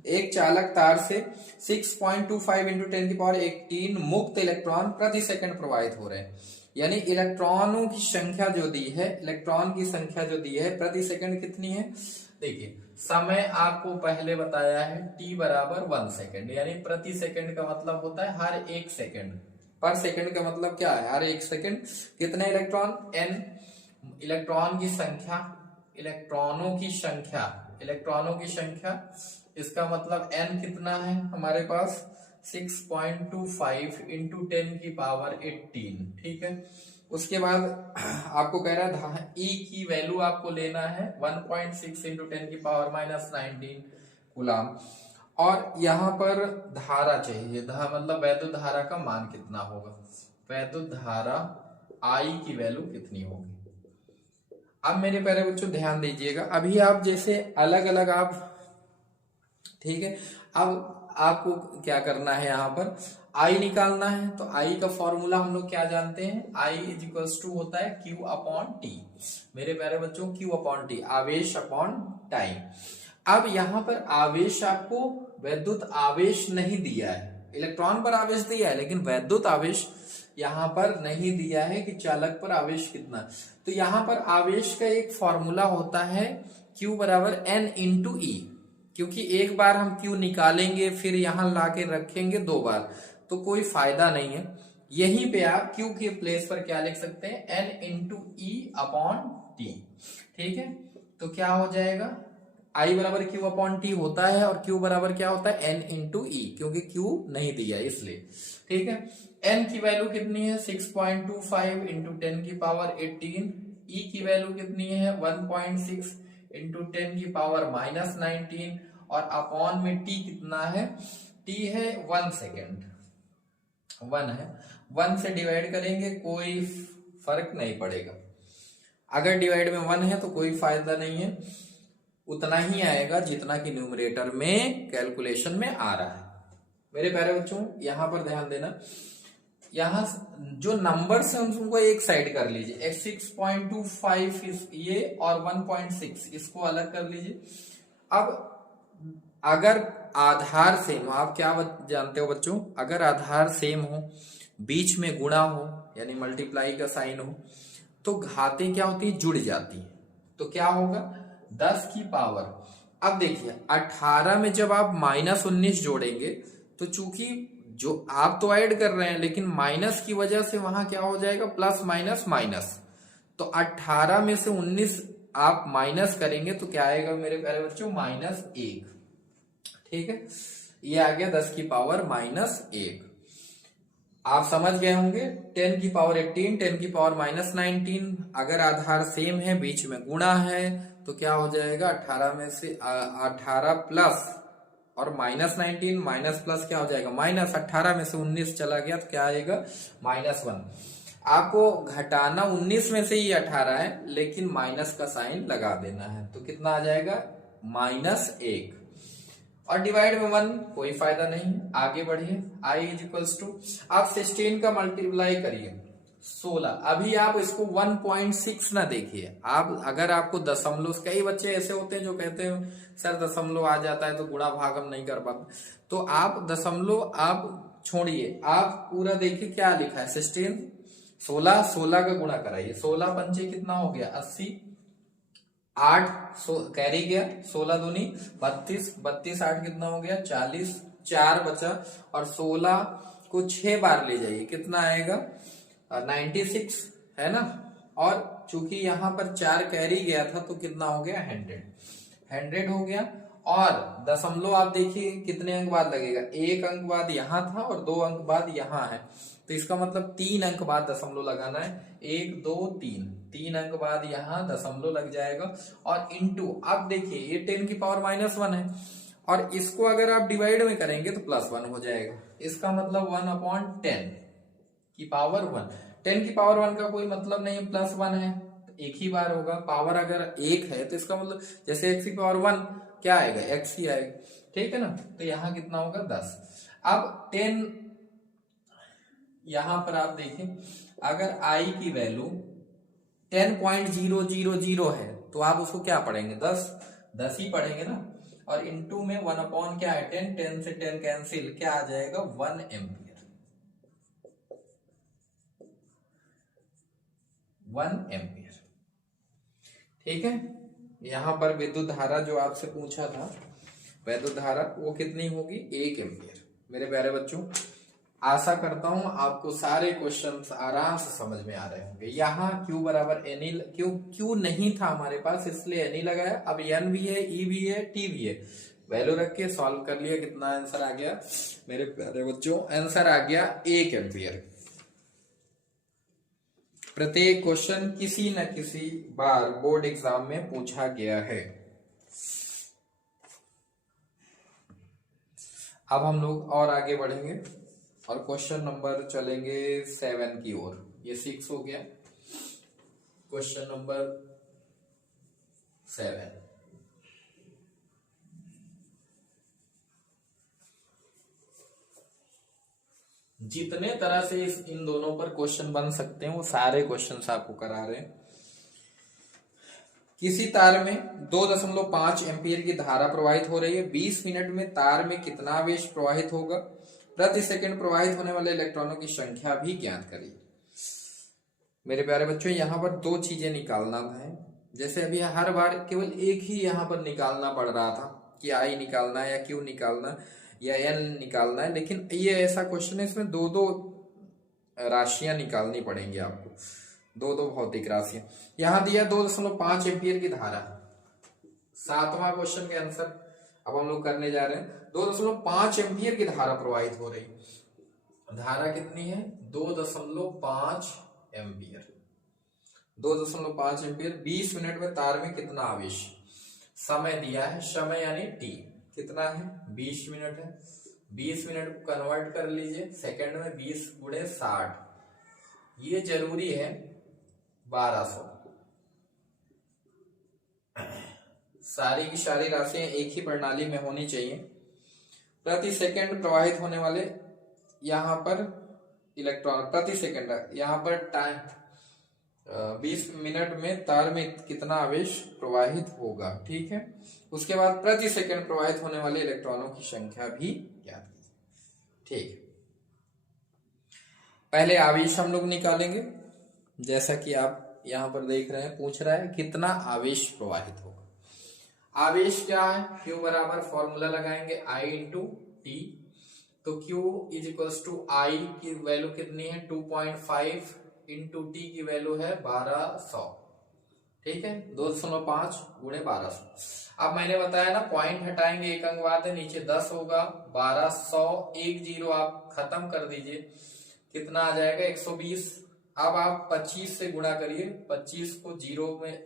एक चालक तार से 6.25 इंटू 10 की पावर 18 मुक्त इलेक्ट्रॉन प्रति सेकंड प्रवाहित हो रहे हैं, यानी इलेक्ट्रॉनों की संख्या जो दी है, इलेक्ट्रॉन की संख्या जो दी है प्रति सेकंड कितनी है, देखिए समय आपको पहले बताया है t बराबर 1 सेकंड, यानी प्रति सेकंड का मतलब होता है हर 1 सेकंड, पर सेकंड का मतलब क्या है हर 1 सेकंड कितने इलेक्ट्रॉन n, इलेक्ट्रॉन की संख्या, इलेक्ट्रॉनों की संख्या, इलेक्ट्रॉनों की संख्या, इसका मतलब n कितना है हमारे पास 6.25 इंटू 10 की पावर 18, ठीक है। उसके बाद आपको कह रहा है E की वैल्यू आपको लेना है 1.6 इंटू 10 की पावर -19 कूलाम, और यहाँ पर धारा चाहिए, मतलब वैद्युत धारा का मान कितना होगा, वैद्युत धारा I की वैल्यू कितनी होगी। अब मेरे प्यारे बच्चों ध्यान दीजिएगा, अभी आप जैसे अलग अलग आप, ठीक है, अब आपको क्या करना है, यहाँ पर I निकालना है, तो I का फॉर्मूला हम लोग क्या जानते हैं, I इज इक्वल्स टू होता है Q अपॉन टी। मेरे प्यारे बच्चों Q अपॉन टी, आवेश अपॉन टाइम। अब यहाँ पर आवेश आपको वैद्युत आवेश नहीं दिया है, इलेक्ट्रॉन पर आवेश दिया है लेकिन वैद्युत आवेश यहाँ पर नहीं दिया है कि चालक पर आवेश कितना, तो यहाँ पर आवेश का एक फॉर्मूला होता है Q बराबर N इंटू ई, क्योंकि एक बार हम Q निकालेंगे फिर यहां लाके रखेंगे 2 बार तो कोई फायदा नहीं है, यहीं पे आप Q के प्लेस पर क्या लिख सकते हैं N into E upon T, ठीक है। तो क्या हो जाएगा I बराबर Q अपॉन टी होता है और Q बराबर क्या होता है N इंटू ई, क्योंकि Q नहीं दिया इसलिए, ठीक है। N की वैल्यू कितनी है 6.25 इंटू 10 की पावर 18, E की वैल्यू कितनी है 1.6 इंटू 10 की पावर -19, और अपॉन में t कितना है, t है 1 सेकेंड, 1 है, 1 से डिवाइड करेंगे कोई फर्क नहीं पड़ेगा, अगर डिवाइड में 1 है तो कोई फायदा नहीं है, उतना ही आएगा जितना कि न्यूमरेटर में कैलकुलेशन में आ रहा है। मेरे प्यारे बच्चों यहां पर ध्यान देना, यहाँ जो नंबर्स हैं उनको एक साइड कर लीजिए, 6.25 ये और 1.6 इसको अलग कर लीजिए। अब अगर आधार सेम हो, आप क्या जानते हो बच्चों, अगर आधार सेम हो, बीच में गुणा हो यानी मल्टीप्लाई का साइन हो, तो घातें क्या होती है, जुड़ जाती है। तो क्या होगा, 10 की पावर, अब देखिए 18 में जब आप -19 जोड़ेंगे तो चूंकि जो आप तो ऐड कर रहे हैं लेकिन माइनस की वजह से वहां क्या हो जाएगा, प्लस माइनस माइनस। तो 18 में से 19 आप माइनस करेंगे तो क्या आएगा मेरे प्यारे बच्चों, -1। ठीक है, ये आ गया 10 की पावर -1। आप समझ गए होंगे, 10 की पावर 18, 10 की पावर -19, अगर आधार सेम है बीच में गुणा है तो क्या हो जाएगा, 18 में से 18 प्लस और -19 माइनस प्लस क्या हो जाएगा माइनस, 18 में से 19 चला गया तो क्या आएगा, -1। आपको घटाना 19 में से ही 18 है लेकिन माइनस का साइन लगा देना है, तो कितना आ जाएगा, -1। और डिवाइड में 1 कोई फायदा नहीं, आगे बढ़िए। i इज इक्वल्स टू, आप 16 का मल्टीप्लाई करिए 16। अभी आप इसको 1.6 ना देखिए, आप अगर आपको दशमलव, कई बच्चे ऐसे होते हैं जो कहते हैं सर दशमलव आ जाता है तो गुणा भाग हम नहीं कर पाते, तो आप दशमलव आप छोड़िए, आप पूरा देखिए क्या लिखा है, 16 16 का गुणा कराइए, 16 पंचे कितना हो गया 80, 8 कैरी गया, 16 दूनी 32, 32 8 कितना हो गया 40, 4 बचा, और 16 को 6 बार ले जाइए कितना आएगा 96, है ना। और चूंकि यहां पर 4 कैरी गया था तो कितना हो गया 100 हो गया। और दशमलव आप देखिए कितने अंक बाद लगेगा, 1 अंक बाद यहां था और 2 अंक बाद यहां है, तो इसका मतलब 3 अंक बाद दशमलव लगाना है, 1 2 3 अंक बाद यहाँ दशमलव लग जाएगा। और इंटू, अब देखिए ये 10 की पावर -1 है और इसको अगर आप डिवाइड में करेंगे तो +1 हो जाएगा, इसका मतलब 1/10 की पावर 1। 10 की पावर 1 का कोई मतलब नहीं है, +1 है एक ही बार होगा, पावर अगर 1 है तो इसका मतलब जैसे x की पावर 1 क्या आएगा, x ही आएगा, ठीक है ना। तो यहाँ कितना होगा 10। अब 10 यहां पर आप देखें, अगर i की वैल्यू 10.000 है तो आप उसको क्या पढ़ेंगे, 10 ही पढ़ेंगे ना। और इनटू में 1 क्या है 10, 10 से 10 कैंसिल, क्या आ जाएगा 1 एम्पियर, 1 एम्पियर। ठीक है, यहां पर विद्युत धारा जो आपसे पूछा था, विद्युत धारा वो कितनी होगी, 1 एम्पियर। मेरे प्यारे बच्चों आशा करता हूं आपको सारे क्वेश्चंस आराम से समझ में आ रहे होंगे। यहाँ Q बराबर एन, Q नहीं था हमारे पास इसलिए एन लगाया, अब N भी है, E भी है, T भी है, वैल्यू रख के सॉल्व कर लिया, कितना आंसर आ गया मेरे प्यारे बच्चों, आंसर आ गया 1 एम्पियर। प्रत्येक क्वेश्चन किसी न किसी बार बोर्ड एग्जाम में पूछा गया है। अब हम लोग और आगे बढ़ेंगे और क्वेश्चन नंबर चलेंगे 7 की ओर, ये 6 हो गया, क्वेश्चन नंबर 7। जितने तरह से इन दोनों पर क्वेश्चन बन सकते हैं वो सारे क्वेश्चंस आपको करा रहे हैं। किसी तार में 2.5 एम्पियर की धारा प्रवाहित हो रही है, 20 मिनट में तार में कितना आवेश प्रवाहित होगा, प्रति सेकंड प्रवाहित होने वाले इलेक्ट्रॉनों की संख्या भी ज्ञात करिए। मेरे प्यारे बच्चों यहाँ पर 2 चीजें निकालना है, जैसे अभी हर बार केवल एक ही यहाँ पर निकालना पड़ रहा था कि आई निकालना है या क्यू निकालना या एन निकालना है, लेकिन ये ऐसा क्वेश्चन है इसमें 2 राशियां निकालनी पड़ेंगी आपको, 2 भौतिक राशियां। यहां दिया 2.5 एम्पियर की धारा, 7वां क्वेश्चन के आंसर अब हम लोग करने जा रहे हैं। 2.5 एम्पियर की धारा प्रवाहित हो रही, धारा कितनी है 2.5 एम्पियर, 2.5 एम्पियर, 20 मिनट में तार में कितना आवेश, समय दिया है, समय यानी टी कितना है 20 मिनट है, 20 मिनट को कन्वर्ट कर लीजिए सेकंड में, 20 गुणे 60, ये जरूरी है 1200, सारी की सारी राशियां एक ही प्रणाली में होनी चाहिए। प्रति सेकंड प्रवाहित होने वाले यहाँ पर इलेक्ट्रॉन प्रति सेकंड, यहाँ पर टाइम 20 मिनट में तार में कितना आवेश प्रवाहित होगा। ठीक है, उसके बाद प्रति सेकंड प्रवाहित होने वाले इलेक्ट्रॉनों की संख्या भी ज्ञात कीजिए। ठीक, पहले आवेश हम लोग निकालेंगे। जैसा कि आप यहाँ पर देख रहे हैं, पूछ रहा है कितना आवेश प्रवाहित होगा। आवेश क्या है, Q बराबर फॉर्मूला लगाएंगे I इंटू टी। तो Q is equals to I की वैल्यू कितनी है 2.5 इंटू टी की वैल्यू है 1200। ठीक है, 2.5 गुणे 1200। अब मैंने बताया ना, पॉइंट हटाएंगे एक अंक बाद है, नीचे 10 होगा, 1200 एक जीरो आप खत्म कर दीजिए, कितना आ जाएगा 120। अब आप 25 से गुणा करिए, 25 को जीरो में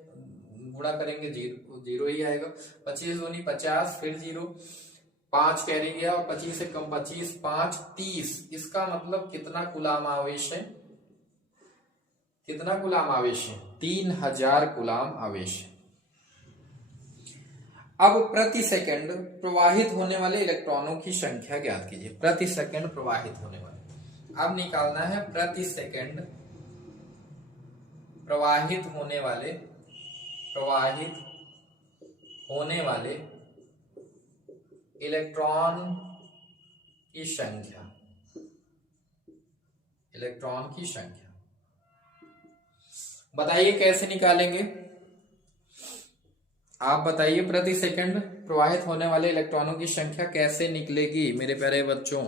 गुणा करेंगे, जीरो ही आएगा। 25 दूनी 50, फिर जीरो, 5 कैरी गया और 25 से कम 25, 5 30। इसका मतलब कितना कूलाम आवेश है, कितना कूलाम आवेश है 3000 कूलाम आवेश है। अब प्रति सेकंड प्रवाहित होने वाले इलेक्ट्रॉनों की संख्या ज्ञात कीजिए। प्रति सेकंड प्रवाहित होने वाले, अब निकालना है प्रति सेकंड प्रवाहित होने वाले इलेक्ट्रॉन की संख्या, इलेक्ट्रॉन की संख्या बताइए कैसे निकालेंगे। आप बताइए प्रति सेकंड प्रवाहित होने वाले इलेक्ट्रॉनों की संख्या कैसे निकलेगी मेरे प्यारे बच्चों।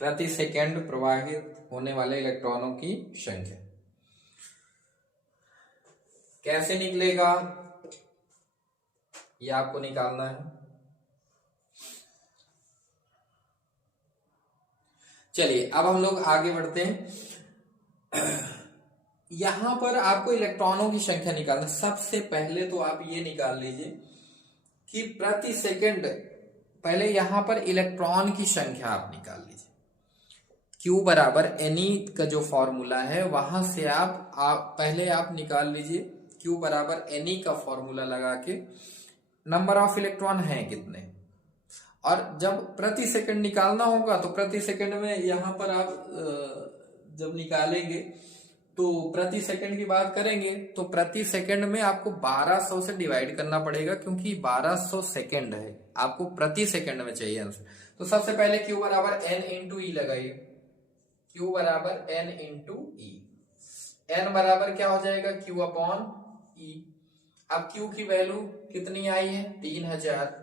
प्रति सेकंड प्रवाहित होने वाले इलेक्ट्रॉनों की संख्या कैसे निकलेगा, ये आपको निकालना है। चलिए अब हम लोग आगे बढ़ते हैं। यहां पर आपको इलेक्ट्रॉनों की संख्या निकालना। सबसे पहले तो आप ये निकाल लीजिए कि प्रति सेकंड, पहले यहां पर इलेक्ट्रॉन की संख्या आप निकाल लीजिए। Q बराबर Ne का जो फॉर्मूला है वहां से आप पहले आप निकाल लीजिए। Q बराबर Ne का फॉर्मूला लगा के नंबर ऑफ इलेक्ट्रॉन है कितने, और जब प्रति सेकंड निकालना होगा तो प्रति सेकंड में यहां पर आप जब निकालेंगे तो प्रति सेकंड की बात करेंगे तो प्रति सेकंड में आपको 1200 से डिवाइड करना पड़ेगा, क्योंकि 1200 सेकंड है, आपको प्रति सेकंड में चाहिए आंसर। तो सबसे पहले Q बराबर N इंटू ई लगाइए। Q बराबर N इंटू ई, N बराबर क्या हो जाएगा Q अपॉन E। अब Q की वैल्यू कितनी आई है 3000,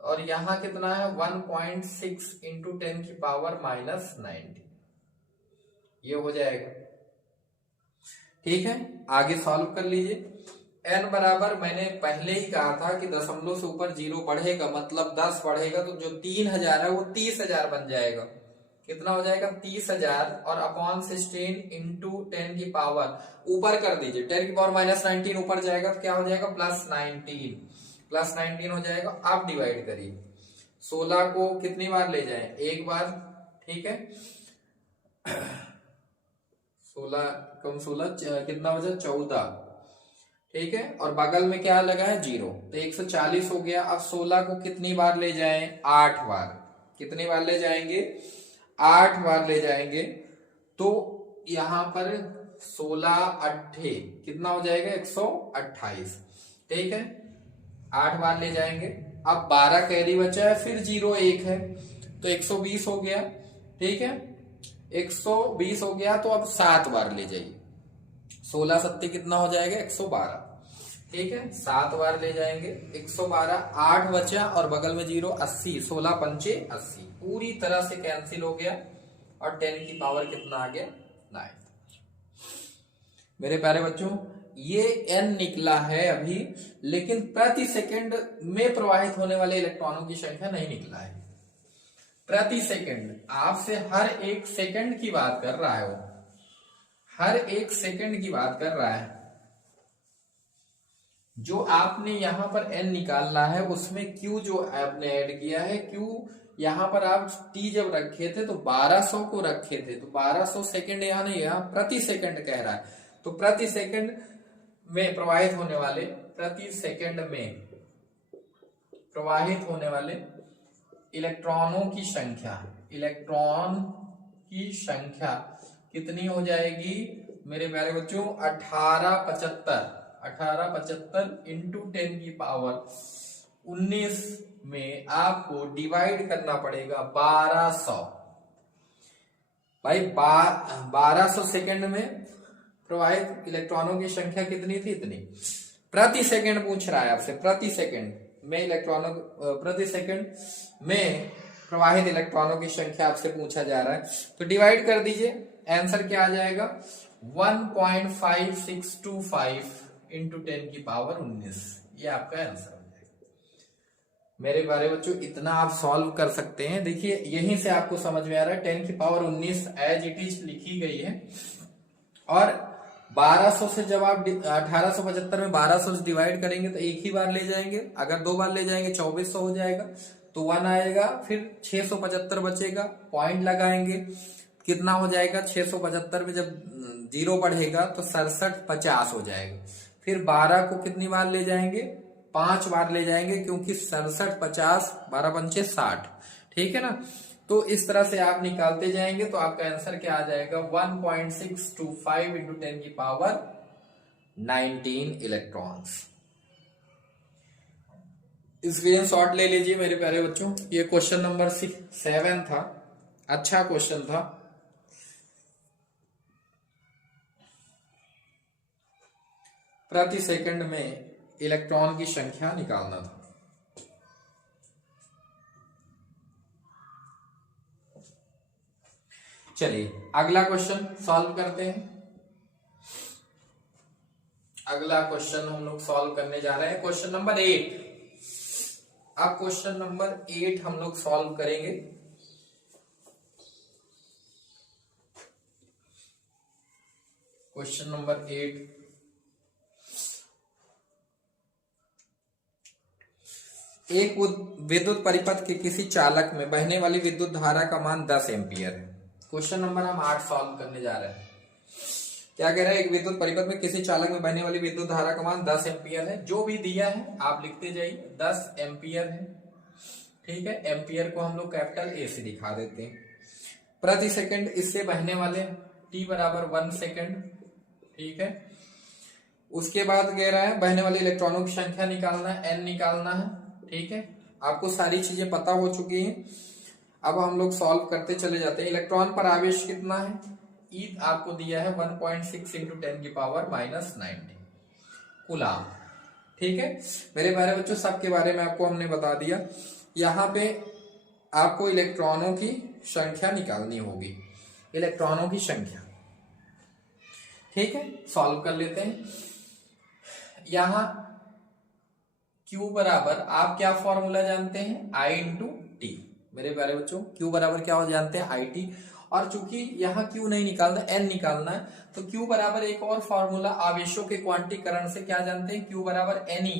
और यहां कितना है 1.6 इंटू 10 की पावर माइनस 90, ये हो जाएगा। ठीक है, आगे सॉल्व कर लीजिए। n बराबर मैंने पहले ही कहा था कि दशमलव से ऊपर जीरो बढ़ेगा, मतलब 10 बढ़ेगा, तो जो 3000 है वो 30000 बन जाएगा। कितना हो जाएगा 30000, और अपॉन 16 इंटू 10 की पावर ऊपर कर दीजिए, 10 की पावर माइनस 19 ऊपर जाएगा तो क्या हो जाएगा प्लस 19 हो जाएगा। आप डिवाइड करिए, 16 को कितनी बार ले जाएं, एक बार। ठीक है, 16 कम 16 कितना बचा 14। ठीक है, और बगल में क्या लगा है 0, तो 140 हो गया। अब 16 को कितनी बार ले जाएं 8 बार। कितनी बार ले जाएंगे 8 बार ले जाएंगे, तो यहां पर 16 8 कितना हो जाएगा 128। ठीक है, 8 बार ले जाएंगे। अब 12 कैरी बचा है, फिर 0 1 है, तो 120 हो गया। ठीक है, 120 हो गया, तो अब 7 बार ले जाइए, 16 7 कितना हो जाएगा 112। ठीक है, 7 बार ले जाएंगे, 112, 8 बचा और बगल में 0, 80, 16 पंचे 80, पूरी तरह से कैंसिल हो गया और 10 की पावर कितना आ गया 9। मेरे प्यारे बच्चों ये n निकला है अभी, लेकिन प्रति सेकंड में प्रवाहित होने वाले इलेक्ट्रॉनों की संख्या नहीं निकला है। प्रति सेकंड आपसे हर एक सेकंड की बात कर रहा है, वो हर एक सेकंड की बात कर रहा है। जो आपने यहां पर n निकालना है उसमें q जो आपने ऐड किया है, q यहां पर आप t जब रखे थे तो 1200 को रखे थे, तो 1200 सेकंड यहाँ नहीं, यहाँ प्रति सेकंड कह रहा है। तो प्रति सेकंड में प्रवाहित होने वाले, प्रति सेकंड में प्रवाहित होने वाले इलेक्ट्रॉनों की संख्या, इलेक्ट्रॉन की संख्या कितनी हो जाएगी मेरे प्यारे बच्चों? 1875 इंटू 10 की पावर 19 में आपको डिवाइड करना पड़ेगा 1200। भाई 1200 सेकंड में प्रवाहित इलेक्ट्रॉनों की संख्या कितनी थी? इतनी। प्रति सेकंड पूछ रहा है आपसे, प्रति सेकंड में इलेक्ट्रॉनों, प्रति सेकंड में प्रवाहित इलेक्ट्रॉनों की संख्या आपसे पूछा जा रहा है, तो डिवाइड कर दीजिए, आंसर क्या आ जाएगा? 1.5625 इंटू 10 की पावर 19, ये आपका आंसर हो जाएगा। मेरे प्यारे बच्चों इतना आप सॉल्व कर सकते हैं। देखिए यहीं से आपको समझ में आ रहा है 10 की पावर 19 एज इट इज लिखी गई है, और 1200 से जब आप 1875 में 1200 से डिवाइड करेंगे तो एक ही बार ले जाएंगे, अगर 2 बार ले जाएंगे 2400 हो जाएगा, तो 1 आएगा, फिर 675 बचेगा, पॉइंट लगाएंगे, कितना हो जाएगा? 675 में जब 0 बढ़ेगा तो 6750 हो जाएगा। फिर 12 को कितनी बार ले जाएंगे? 5 बार ले जाएंगे, क्योंकि 6750 12 पंचे 60, ठीक है ना। तो इस तरह से आप निकालते जाएंगे तो आपका आंसर क्या आ जाएगा? 1.625 इंटू 10 की पावर 19 इलेक्ट्रॉन्स। स्क्रीनशॉट ले लीजिए मेरे प्यारे बच्चों। ये क्वेश्चन नंबर 7 था, अच्छा क्वेश्चन था। प्रति सेकंड में इलेक्ट्रॉन की संख्या निकालना था। चलिए अगला क्वेश्चन सॉल्व करते हैं। अगला क्वेश्चन हम लोग सॉल्व करने जा रहे हैं, क्वेश्चन नंबर 8। अब क्वेश्चन नंबर 8 हम लोग सॉल्व करेंगे। क्वेश्चन नंबर 8, एक विद्युत परिपथ के किसी चालक में बहने वाली विद्युत धारा का मान 10 एम्पियर है। क्वेश्चन नंबर हम 8 सॉल्व करने जा रहे हैं। क्या कह रहा है? एक विद्युत परिपथ में किसी चालक में बहने वाली विद्युत धारा का मान 10 एम्पियर है। जो भी दिया है आप लिखते जाइए, 10 एम्पियर है, ठीक है। एम्पियर को हम लोग कैपिटल ए से दिखा देते हैं। प्रति सेकंड इससे बहने वाले t बराबर 1 सेकंड, ठीक है। उसके बाद कह रहा है बहने वाले इलेक्ट्रॉनों की संख्या निकालना है, n निकालना है, ठीक है। आपको सारी चीजें पता हो चुकी हैं। अब हम लोग सॉल्व करते चले जाते हैं। इलेक्ट्रॉन पर आवेश कितना है? ई आपको दिया है 1.6 इंटू 10 की पावर -90 कूलाम, ठीक है। मेरे प्यारे बच्चों सबके बारे में आपको हमने बता दिया। यहाँ पे आपको इलेक्ट्रॉनों की संख्या निकालनी होगी, इलेक्ट्रॉनों की संख्या, ठीक है। सॉल्व कर लेते हैं। यहां Q बराबर आप क्या फॉर्मूला जानते हैं? I into T. मेरे प्यारे बच्चों Q बराबर क्या हो जानते हैं? I T। और चूंकि यहाँ Q नहीं निकालना, N निकालना है, तो Q बराबर एक और फॉर्मूला आवेशों के क्वांटीकरण से क्या जानते हैं? Q बराबर Ne,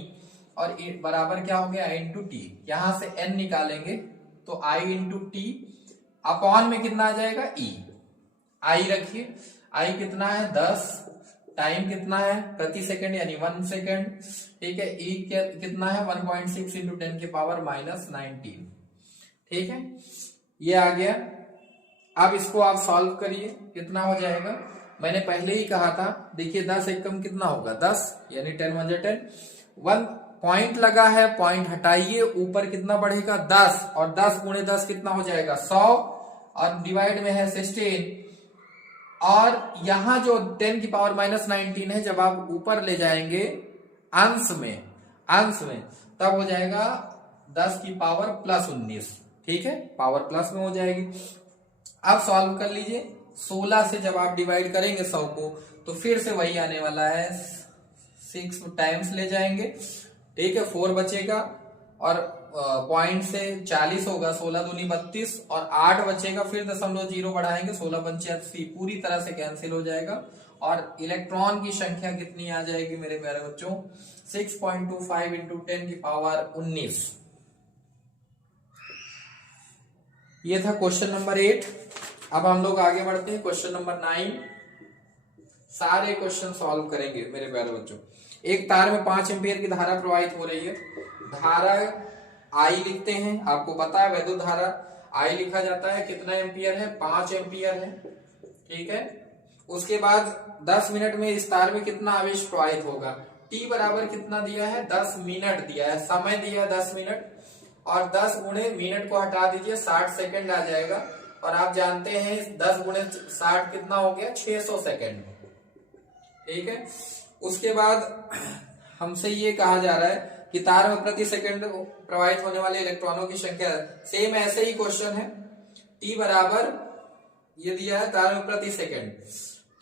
और बराबर क्या हो गया? I into T. यहां से N निकालेंगे तो I इंटू टी अपॉन में कितना आ जाएगा? E। I रखिए, I कितना है? 10, टाइम कितना है? प्रति सेकंड यानी 1 सेकंड, ठीक है। E कितना है? 1.6 इंटू 10 की पावर -19, ठीक है। ये आ गया। अब इसको आप सॉल्व करिए, कितना हो जाएगा? मैंने पहले ही कहा था, देखिए 10 एकम कितना होगा? 10 यानी 10 × 10। 1 पॉइंट लगा है, पॉइंट हटाइए, ऊपर कितना बढ़ेगा? 10, और 10 × 10 कितना हो जाएगा? 100, और डिवाइड में है 16, और यहां जो 10 की पावर -19 है, जब आप ऊपर ले जाएंगे अंश में तब हो जाएगा 10 की पावर प्लस 19। ठीक है, पावर प्लस में हो जाएगी। अब सॉल्व कर लीजिए। 16 से जब आप डिवाइड करेंगे 100 को तो फिर से वही आने वाला है, 6 टाइम्स ले जाएंगे। ठीक है, 4 बचेगा और पॉइंट से 40 होगा, 16 दूनी 32 और 8 बचेगा, फिर 0.0 बढ़ाएंगे, 16 पंचे 80, पूरी तरह से कैंसिल हो जाएगा। और इलेक्ट्रॉन की संख्या कितनी आ जाएगी मेरे प्यारे बच्चों, 6.25 इंटू 10 की पावर 19। ये था क्वेश्चन नंबर 8। अब हम लोग आगे बढ़ते हैं क्वेश्चन नंबर 9। सारे क्वेश्चन सॉल्व करेंगे मेरे प्यारे बच्चों। एक तार में 5 एम्पियर की धारा प्रवाहित हो रही है। धारा आई लिखते हैं, आपको पता है वैद्युत धारा आई लिखा जाता है, कितना एम्पियर है, 5 एम्पियर है। ठीक है, उसके बाद 10 मिनट में इस तार में कितना आवेश प्रवाहित होगा। टी बराबर कितना दिया है, 10 मिनट दिया है, समय दिया है 10 मिनट, और 10 गुणे मिनट को हटा दीजिए, 60 सेकंड आ जाएगा। और आप जानते हैं 10 गुणे 60 कितना हो गया, 600 सेकंड। ठीक है, उसके बाद हमसे ये कहा जा रहा है कि तार में प्रति सेकंड प्रवाहित होने वाले इलेक्ट्रॉनों की संख्या, सेम ऐसे ही क्वेश्चन है। टी बराबर ये दिया है तार में प्रति सेकंड,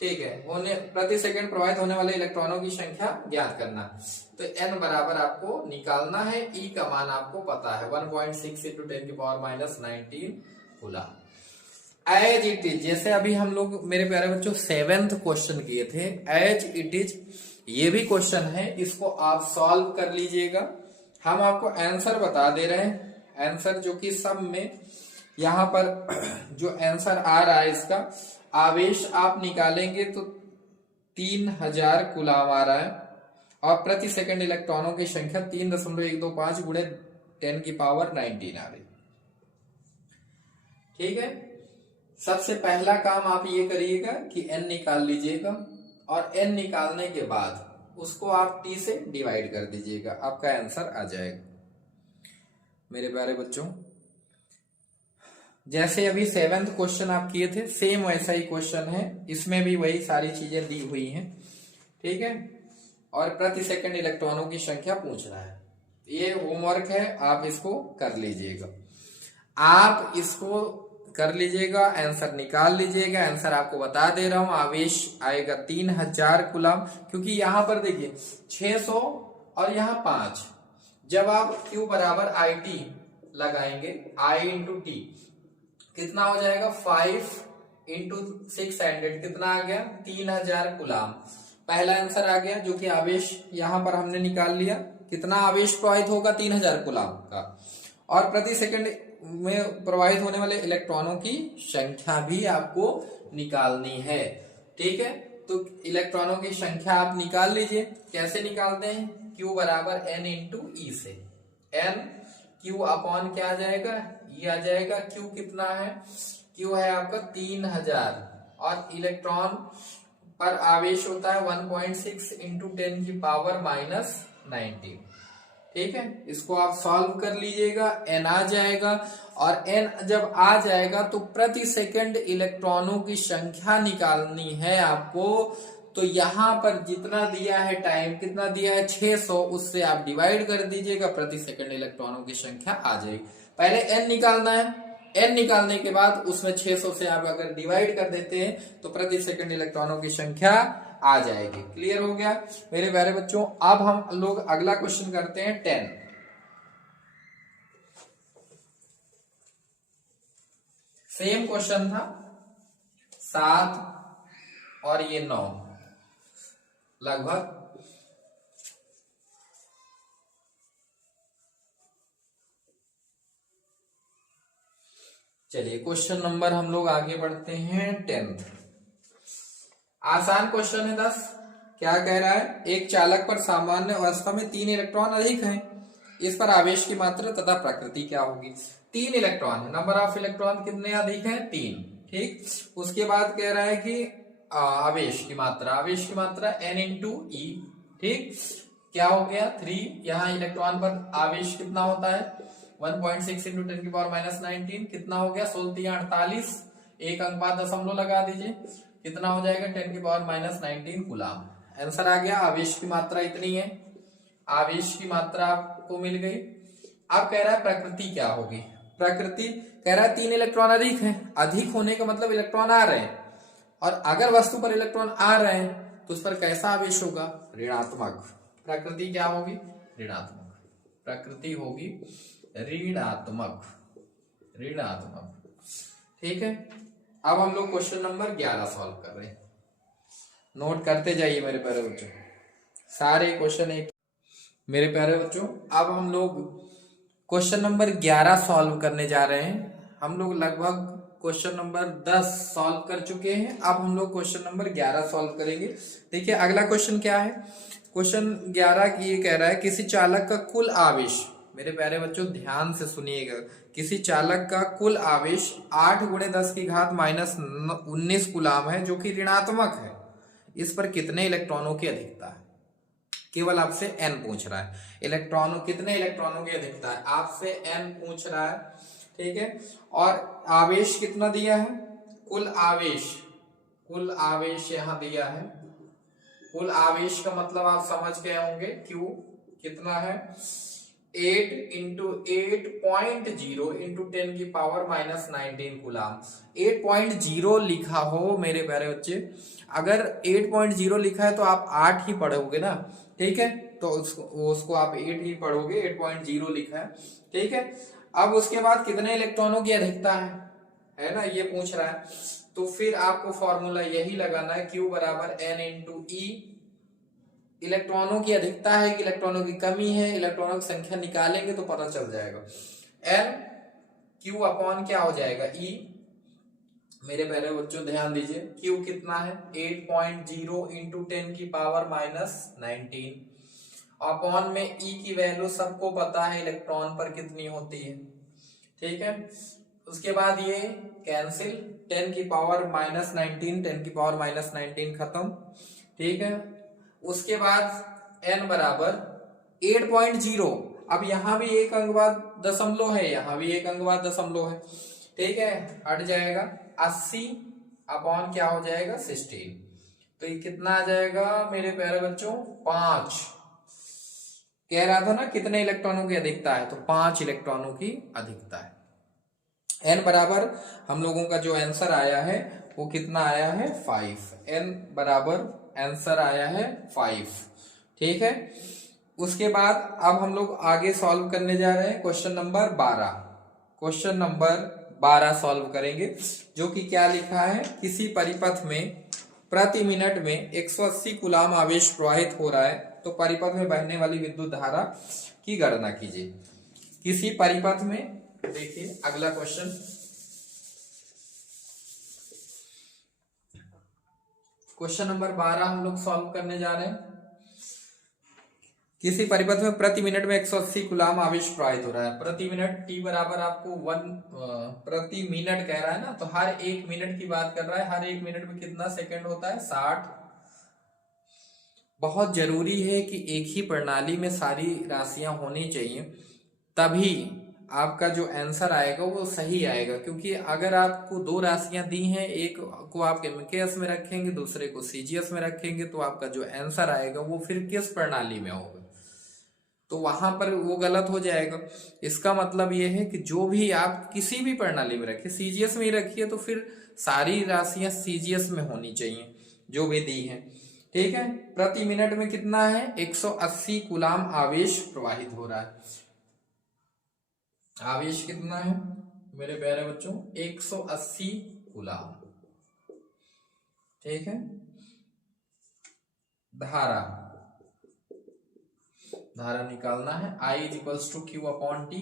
ठीक है, प्रति सेकंड प्रवाहित होने वाले इलेक्ट्रॉनों की संख्या ज्ञात करना। तो n बराबर आपको निकालना है, E का मान आपको पता है 1.6 इंटू 10 की power minus 19 coulomb. As it is, जैसे अभी हम लोग मेरे प्यारे बच्चों 7th क्वेश्चन किए थे, एज इट इज ये भी क्वेश्चन है, इसको आप सॉल्व कर लीजिएगा। हम आपको आंसर बता दे रहे हैं, आंसर जो कि सब में यहां पर जो आंसर आ रहा है इसका आवेश आप निकालेंगे तो 3000 कूलम आ रहा है, और प्रति सेकंड इलेक्ट्रॉनों की संख्या 3.125 गुणे 10 की पावर 19 आ रही। ठीक है, सबसे पहला काम आप ये करिएगा कि n निकाल लीजिएगा, और n निकालने के बाद उसको आप t से डिवाइड कर दीजिएगा, आपका आंसर आ जाएगा मेरे प्यारे बच्चों। जैसे अभी 7th क्वेश्चन आप किए थे, सेम वैसा ही क्वेश्चन है, इसमें भी वही सारी चीजें दी हुई हैं। ठीक है, और प्रति सेकंड इलेक्ट्रॉनों की संख्या पूछ रहा है। ये होमवर्क है, आप इसको कर लीजिएगा, आप इसको कर लीजिएगा, आंसर निकाल लीजिएगा। आंसर आपको बता दे रहा हूं, आवेश आएगा 3000 कूलम, क्योंकि यहां पर देखिए 600 और यहां 5। जब आप Q बराबर IT लगाएंगे, I इंटू टी कितना हो जाएगा, 5 इंटू 600 कितना आ गया, 3000 कूलम। पहला आंसर आ गया, जो कि आवेश यहां पर हमने निकाल लिया, कितना आवेश प्रवाहित होगा, 3000 कूलम का। और प्रति सेकंड में प्रवाहित होने वाले इलेक्ट्रॉनों की संख्या भी आपको निकालनी है। ठीक है, तो इलेक्ट्रॉनों की संख्या आप निकाल लीजिए। कैसे निकालते हैं, Q बराबर N इंटू ई से, N Q अपॉन क्या आ जाएगा, ये आ जाएगा। Q कितना है, Q है आपका 3000, और इलेक्ट्रॉन पर आवेश होता है 1.6 इंटू 10 की पावर माइनस 19। ठीक है, इसको आप सॉल्व कर लीजिएगा, n आ जाएगा, और n जब आ जाएगा तो प्रति सेकंड इलेक्ट्रॉनों की संख्या निकालनी है आपको। तो यहां पर जितना दिया है टाइम, कितना दिया है 600, उससे आप डिवाइड कर दीजिएगा, प्रति सेकंड इलेक्ट्रॉनों की संख्या आ जाएगी। पहले n निकालना है, n निकालने के बाद उसमें 600 से आप अगर डिवाइड कर देते हैं तो प्रति सेकंड इलेक्ट्रॉनों की संख्या आ जाएगी। क्लियर हो गया मेरे प्यारे बच्चों। अब हम लोग अगला क्वेश्चन करते हैं 10। सेम क्वेश्चन था, 7 और ये 9 लगभग। चलिए क्वेश्चन नंबर हम लोग आगे बढ़ते हैं 10th। आसान क्वेश्चन है 10। क्या कह रहा है, एक चालक पर सामान्य अवस्था में 3 इलेक्ट्रॉन अधिक हैं, इस पर आवेश की मात्रा तथा प्रकृति क्या होगी। 3 इलेक्ट्रॉन है, नंबर ऑफ इलेक्ट्रॉन कितने अधिक हैं, 3। ठीक, उसके बाद कह रहा है कि आवेश की मात्रा n इंटू ई। ठीक, क्या हो गया 3, यहाँ इलेक्ट्रॉन पर आवेश कितना होता है 1.6 इंटू 10 की पावर माइनस 19, कितना हो गया 16 48, एक अंक बाद दशमलव लगा दीजिए, कितना हो जाएगा 10 की पावर माइनस 19 कूलम। आंसर आ गया, आवेश की मात्रा इतनी है। आवेश की मात्रा आपको मिल गई। अब कह रहा है प्रकृति क्या होगी। प्रकृति कह रहा है 3 इलेक्ट्रॉन अधिक है। अधिक होने का मतलब इलेक्ट्रॉन आ रहे हैं, और अगर वस्तु पर इलेक्ट्रॉन आ रहे हैं तो उस पर कैसा आवेश होगा, ऋणात्मक। प्रकृति क्या होगी, ऋणात्मक। प्रकृति होगी ऋणात्मक, ऋणात्मक। ठीक है। अब हम लोग क्वेश्चन नंबर 11 सॉल्व कर रहे हैं। नोट करते जाइए मेरे प्यारे बच्चों, सारे क्वेश्चन एक। मेरे प्यारे बच्चों अब हम लोग क्वेश्चन नंबर 11 सॉल्व करने जा रहे हैं। हम लोग लगभग क्वेश्चन नंबर 10 सॉल्व कर चुके हैं। अब हम लोग क्वेश्चन नंबर 11 सॉल्व करेंगे। देखिए अगला क्वेश्चन क्या है। क्वेश्चन 11 की ये कह रहा है किसी चालक का कुल आवेश, मेरे प्यारे बच्चों ध्यान से सुनिएगा, किसी चालक का कुल आवेश 8 × 10⁻⁻19 कूलाम है जो कि ऋणात्मक है। इस पर कितने इलेक्ट्रॉनों की अधिकता है। केवल आपसे n पूछ रहा है, इलेक्ट्रॉनों कितने इलेक्ट्रॉनों की अधिकता है, आपसे n पूछ रहा है। ठीक है। और आवेश कितना दिया है, कुल आवेश, कुल आवेश यहां दिया है। कुल आवेश का मतलब आप समझ गए होंगे, Q कितना है 8 × 8.0 × 10⁻⁻19 कूलाम। 8.0 लिखा हो मेरे प्यारे बच्चे, अगर 8.0 लिखा है तो आप 8 ही पढ़ोगे ना। ठीक है, तो उसको आप 8 ही पढ़ोगे, 8.0 लिखा है। ठीक है। अब उसके बाद कितने इलेक्ट्रॉनों की अधिकता है ना, ये पूछ रहा है। तो फिर आपको फॉर्मूला यही लगाना है, Q बराबर N × E। इलेक्ट्रॉनों की अधिकता है कि इलेक्ट्रॉनों की कमी है, इलेक्ट्रॉनों की संख्या निकालेंगे तो पता चल जाएगा। N Q अपॉन क्या हो जाएगा, E। मेरे पहले बच्चों ध्यान दीजिए, Q कितना है 8.0 × 10⁻⁻19 अपॉन में E की वैल्यू सबको पता है इलेक्ट्रॉन पर कितनी होती है। ठीक है। उसके बाद ये कैंसिल, 10⁻⁻19 10⁻⁻19 खत्म। ठीक है। उसके बाद n बराबर 8.0, अब यहां भी एक अंक बाद दशमलव है, यहां भी एक अंक बाद दशमलव है। ठीक है, हट जाएगा 80 अपॉन क्या हो जाएगा 16। तो ये कितना आ जाएगा मेरे प्यारे बच्चों 5। कह रहा था ना कितने इलेक्ट्रॉनों की अधिकता है, तो 5 इलेक्ट्रॉनों की अधिकता है। n बराबर हम लोगों का जो आंसर आया है वो कितना आया है 5। n बराबर आंसर आया है 5। ठीक है। उसके बाद अब हम लोग आगे सॉल्व करने जा रहे हैं question number 12। Question number 12 solve करेंगे, जो कि क्या लिखा है, किसी परिपथ में प्रति मिनट में 180 कूलाम आवेश प्रवाहित हो रहा है, तो परिपथ में बहने वाली विद्युत धारा की गणना कीजिए। किसी परिपथ में, देखिए अगला क्वेश्चन, क्वेश्चन नंबर 12 हम लोग सॉल्व करने जा रहे हैं। किसी परिपथ में प्रति मिनट में 180 कूलाम आवेश प्रवाहित हो रहा है। प्रति मिनट t बराबर आपको 1 प्रति मिनट कह रहा है ना, तो हर 1 मिनट की बात कर रहा है। हर 1 मिनट में कितना सेकंड होता है 60। बहुत जरूरी है कि एक ही प्रणाली में सारी राशियां होनी चाहिए, तभी आपका जो आंसर आएगा वो सही आएगा। क्योंकि अगर आपको 2 राशियां दी हैं, एक को आप एमकेएस में रखेंगे, दूसरे को सीजीएस में रखेंगे, तो आपका जो आंसर आएगा वो फिर किस प्रणाली में होगा, तो वहां पर वो गलत हो जाएगा। इसका मतलब ये है कि जो भी आप किसी भी प्रणाली में रखिए, सीजीएस में ही रखिए, तो फिर सारी राशियां सीजीएस में होनी चाहिए जो भी दी है। ठीक है। प्रति मिनट में कितना है 180 कूलाम आवेश प्रवाहित हो रहा है। आवेश कितना है मेरे प्यारे बच्चों 180 कूलाम। ठीक है। धारा निकालना है, I = Q upon T।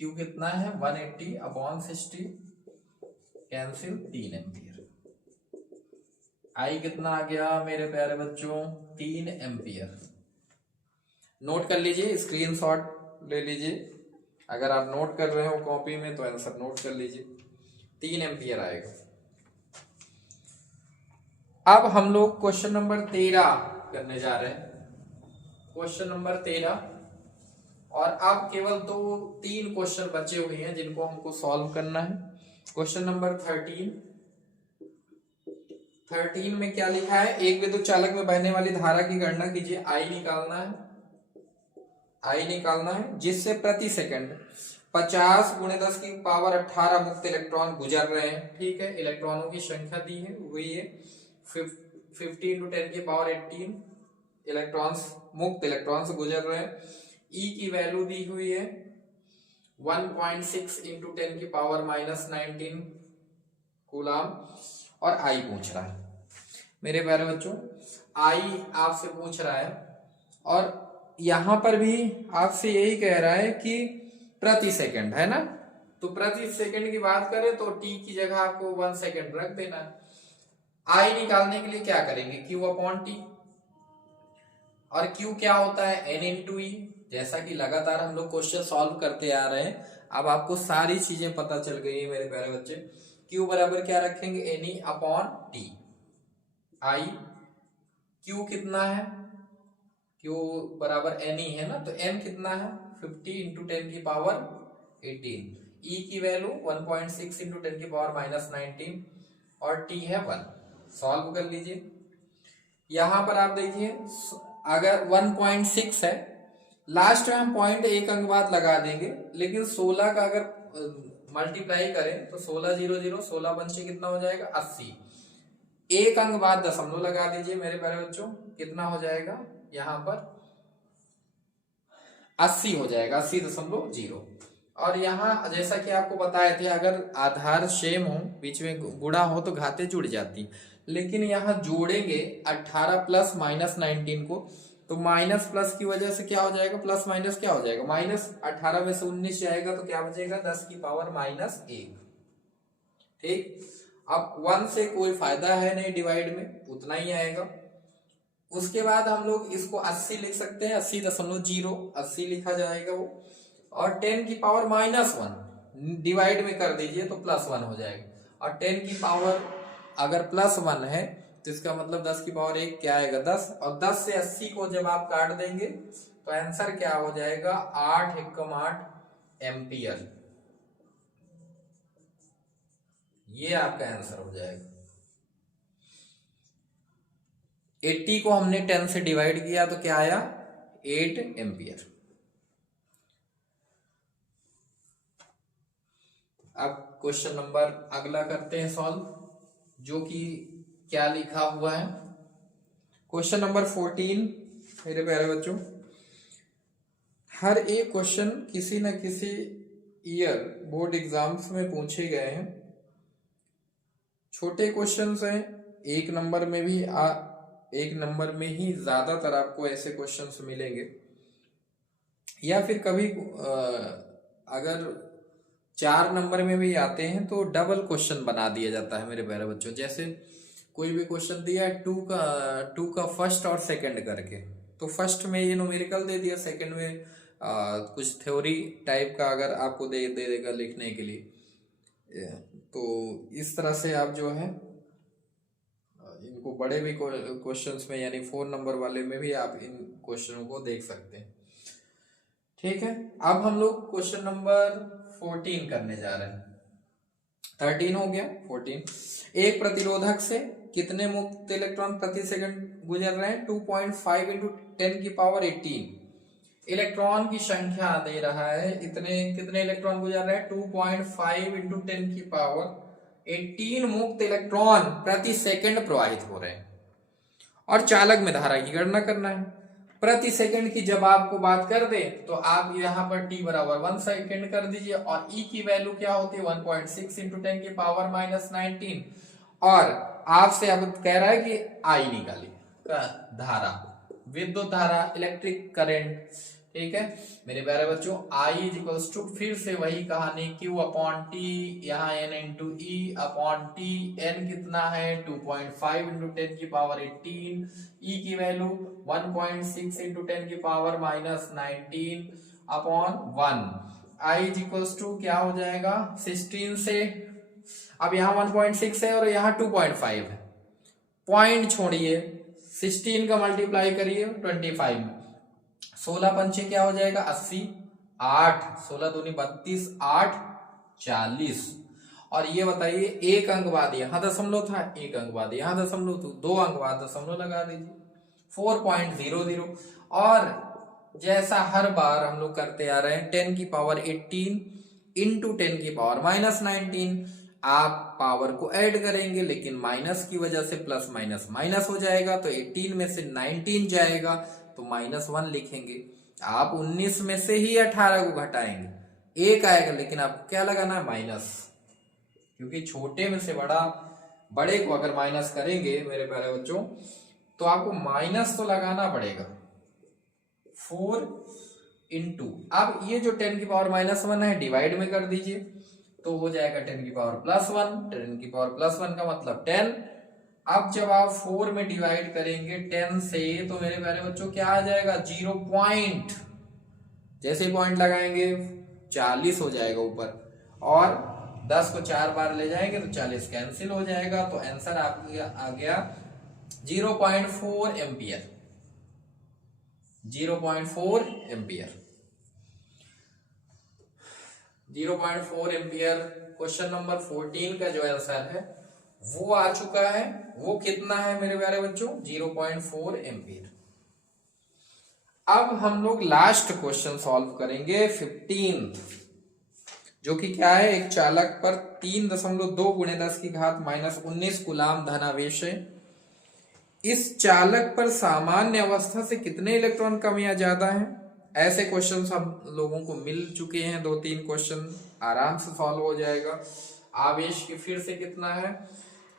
Q कितना है 180 अपॉन 60, कैंसिल 3 एम्पियर। I कितना आ गया मेरे प्यारे बच्चों 3 एम्पियर। नोट कर लीजिए, स्क्रीनशॉट ले लीजिए, अगर आप नोट कर रहे हो कॉपी में तो आंसर नोट कर लीजिए, 3 एम्पियर आएगा। अब हम लोग क्वेश्चन नंबर 13 करने जा रहे हैं। क्वेश्चन नंबर 13, और अब केवल 3 क्वेश्चन बचे हुए हैं जिनको हमको सॉल्व करना है। क्वेश्चन नंबर 13 में क्या लिखा है, एक विद्युत चालक में बहने वाली धारा की गणना कीजिए। I निकालना है, आई निकालना है, जिससे प्रति सेकंड 50 गुणे 10 की पावर 18 मुक्त इलेक्ट्रॉन गुजर रहे हैं। ठीक है, इलेक्ट्रॉनों की संख्या दी है हुई है 50 इंटू 10 की पावर 18 इलेक्ट्रॉन्स, मुक्त इलेक्ट्रॉन्स गुजर रहे हैं। ई की वैल्यू दी हुई है 1.6 इंटू 10 की पावर -19 कूलाम, और आई पूछ रहा है। मेरे प्यारे बच्चों, आई आपसे पूछ रहा है, और यहां पर भी आपसे यही कह रहा है कि प्रति सेकंड है ना, तो प्रति सेकंड की बात करें तो टी की जगह आपको 1 सेकंड रख देना है। आई निकालने के लिए क्या करेंगे, क्यू अपॉन टी, और क्यू क्या होता है, एन इंटू ई। जैसा कि लगातार हम लोग क्वेश्चन सॉल्व करते आ रहे हैं, अब आपको सारी चीजें पता चल गई है मेरे प्यारे बच्चे। क्यू बराबर क्या रखेंगे, N E upon T. I Q कितना है, क्यू बराबर एन ई है ना, तो एन कितना है 50 इंटू 10 की पावर 18, ई की वैल्यू 1.6 इंटू 10 की पावर -19, और टी है 1। सॉल्व कर लीजिए। यहां पर आप देखिए, अगर 1.6 है, लास्ट में हम पॉइंट एक अंक बाद लगा देंगे, लेकिन 16 का अगर मल्टीप्लाई करें तो 16 0 0 16 पंचे कितना हो जाएगा 80। एक अंक बाद दशमलव लगा दीजिए मेरे प्यारे बच्चों, कितना हो जाएगा यहां पर 80 हो जाएगा, 80.0। और यहाँ जैसा कि आपको बताए थे, अगर आधार सेम हो, बीच में गुणा हो तो घाते जुड़ जाती, लेकिन यहाँ जोड़ेंगे 18 प्लस -19 को, तो माइनस प्लस की वजह से क्या हो जाएगा, प्लस माइनस क्या हो जाएगा, -18 में से 19 जाएगा तो क्या बचेगा 10 की पावर -1। ठीक, अब 1 से कोई फायदा है नहीं डिवाइड में, उतना ही आएगा। उसके बाद हम लोग इसको 80 लिख सकते हैं, 80.0 80 लिखा जाएगा वो, और 10 की पावर -1 डिवाइड में कर दीजिए तो +1 हो जाएगा। और 10 की पावर अगर +1 है तो इसका मतलब 10 की पावर 1 क्या आएगा 10, और 10 से 80 को जब आप काट देंगे तो आंसर क्या हो जाएगा 8 एकम 8 एम्पियर। ये आपका आंसर हो जाएगा। 80 को हमने 10 से डिवाइड किया तो क्या आया 8 एम्पियर। अब क्वेश्चन नंबर अगला करते हैं सॉल्व, जो कि क्या लिखा हुआ है। क्वेश्चन नंबर 14 मेरे प्यारे बच्चों, हर एक क्वेश्चन किसी न किसी ईयर बोर्ड एग्जाम्स में पूछे गए हैं। छोटे क्वेश्चंस हैं, एक नंबर में भी एक नंबर में ही ज्यादातर आपको ऐसे क्वेश्चंस मिलेंगे, या फिर कभी अगर 4 नंबर में भी आते हैं तो डबल क्वेश्चन बना दिया जाता है मेरे प्यारे बच्चों। जैसे कोई भी क्वेश्चन दिया है 2 का फर्स्ट और सेकंड करके, तो फर्स्ट में ये न्यूमेरिकल दे दिया, सेकंड में कुछ थ्योरी टाइप का अगर आपको दे देगा लिखने के लिए, तो इस तरह से आप जो है इनको बड़े भी क्वेश्चंस में, यानी 4 नंबर वाले में भी आप इन क्वेश्चनों को देख सकते हैं। ठीक है, अब हम लोग क्वेश्चन नंबर 14 करने जा रहे हैं। 13 हो गया, 14। एक प्रतिरोधक से कितने मुक्त इलेक्ट्रॉन प्रति सेकंड गुजर रहे हैं, 2.5 इंटू 10 की पावर 18। इलेक्ट्रॉन की संख्या दे रहा है, इतने कितने इलेक्ट्रॉन गुजर रहे हैं 2.5 इंटू 10 की पावर 18 मुक्त इलेक्ट्रॉन प्रति सेकंड प्रवाहित हो रहे हैं, और चालक में धारा की गणना करना है। प्रति सेकंड की जब आपको बात कर दे तो आप यहाँ पर t बराबर 1 सेकंड कर दीजिए, और e की वैल्यू क्या होती है 1.6 इंटू 10 की पावर -19, और आपसे अब कह रहा है कि I निकालिए, धारा, विद्युत धारा, इलेक्ट्रिक करंट। ठीक है मेरे प्यारे बच्चों, I इज इक्वल्स टू, फिर से वही कहानी, Q अपॉन टी, यहाँ N into E upon T. N कितना है 2.5 इंटू 10 की पावर 18, E की वैल्यू 1.6 इंटू 10 की power -19 upon 1। I is equals to क्या हो जाएगा 16 से, अब यहाँ 1.6 है और यहाँ 2.5 है, पॉइंट छोड़िए, 16 का मल्टीप्लाई करिए 25 में, 16 पंचे क्या हो जाएगा 80, 8 16 दूनी 32, 8 40। और ये बताइए एक अंक बाद यहाँ दशमलव था, एक अंक बाद यहाँ दशमलव, तो 2 अंक बाद दशमलव लगा दीजिए 4.00। और जैसा हर बार हम लोग करते आ रहे हैं 10 की पावर 18 इंटू 10 की पावर माइनस 19, आप पावर को ऐड करेंगे लेकिन माइनस की वजह से प्लस माइनस माइनस हो जाएगा, तो 18 में से 19 जाएगा तो -1 लिखेंगे। आप 19 में से ही 18 को घटाएंगे, एक आएगा, लेकिन आपको क्या लगाना है, माइनस, क्योंकि छोटे में से बड़े को अगर माइनस करेंगे मेरे प्यारे बच्चों तो आपको माइनस तो लगाना पड़ेगा। 4 इंटू, अब ये जो 10 की पावर -1 है डिवाइड में कर दीजिए तो हो जाएगा 10 की पावर +1, 10 की पावर +1 का मतलब 10। अब जब आप 4 में डिवाइड करेंगे 10 से तो मेरे प्यारे बच्चों क्या आ जाएगा, 0 पॉइंट, जैसे पॉइंट लगाएंगे 40 हो जाएगा ऊपर, और 10 को 4 बार ले जाएंगे तो 40 कैंसिल हो जाएगा, तो आंसर आ गया 0.4 ampere, 0.4 ampere, 0.4 ampere. Question number 14 का जो आंसर है वो आ चुका है। वो कितना है मेरे प्यारे बच्चों, 0.4 एम्पियर। अब हम लोग लास्ट क्वेश्चन सॉल्व करेंगे 15, जो कि क्या है, एक चालक पर 3.2 × 10⁻⁻19 कूलाम धनावेश है। इस चालक पर सामान्य अवस्था से कितने इलेक्ट्रॉन कम या ज्यादा हैं? ऐसे क्वेश्चन हम लोगों को मिल चुके हैं, 2-3 क्वेश्चन आराम से सॉल्व हो जाएगा। आवेश की फिर से कितना है,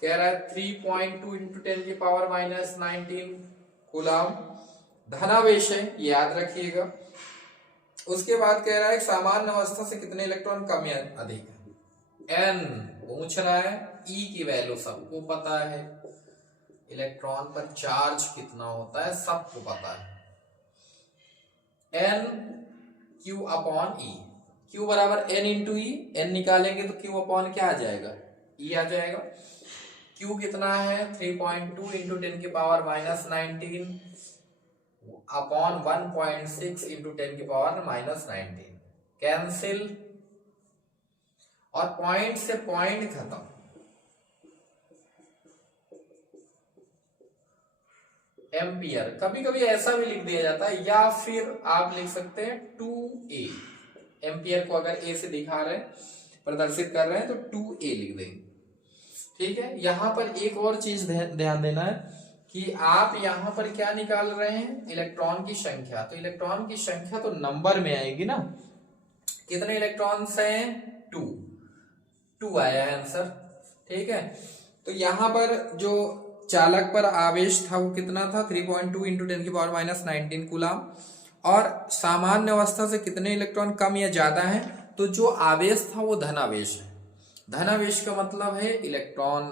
कह रहा है 3.2 × 10⁻⁻19 कूलाम धनावेश है, याद रखिएगा। उसके बाद कह रहा है सामान्य अवस्था से कितने इलेक्ट्रॉन कम या अधिक है, n पूछ रहा है, E की वैल्यू सबको पता है, इलेक्ट्रॉन पर चार्ज कितना होता है सबको पता है, n Q/E, Q बराबर n × E, n निकालेंगे तो Q अपॉन क्या आ जाएगा, E आ जाएगा। Q कितना है, 3.2 × 10⁻⁻19 अपॉन 1.6 × 10⁻⁻19, कैंसिल, और पॉइंट से पॉइंट खत्म। एम्पियर कभी कभी ऐसा भी लिख दिया जाता है, या फिर आप लिख सकते हैं 2A, एम्पियर को अगर A से दिखा रहे हैं, प्रदर्शित कर रहे हैं तो 2A लिख देंगे, ठीक है। यहां पर एक और चीज ध्यान देना है कि आप यहां पर क्या निकाल रहे हैं, इलेक्ट्रॉन की संख्या, तो इलेक्ट्रॉन की संख्या तो नंबर में आएगी ना, कितने इलेक्ट्रॉन्स हैं, 2 आया है आंसर, ठीक है। तो यहां पर जो चालक पर आवेश था वो कितना था, 3.2 × 10⁻⁻19 कूलाम, और सामान्य अवस्था से कितने इलेक्ट्रॉन कम या ज्यादा है, तो जो आवेश था वो धनावेश है। धनावेश का मतलब है इलेक्ट्रॉन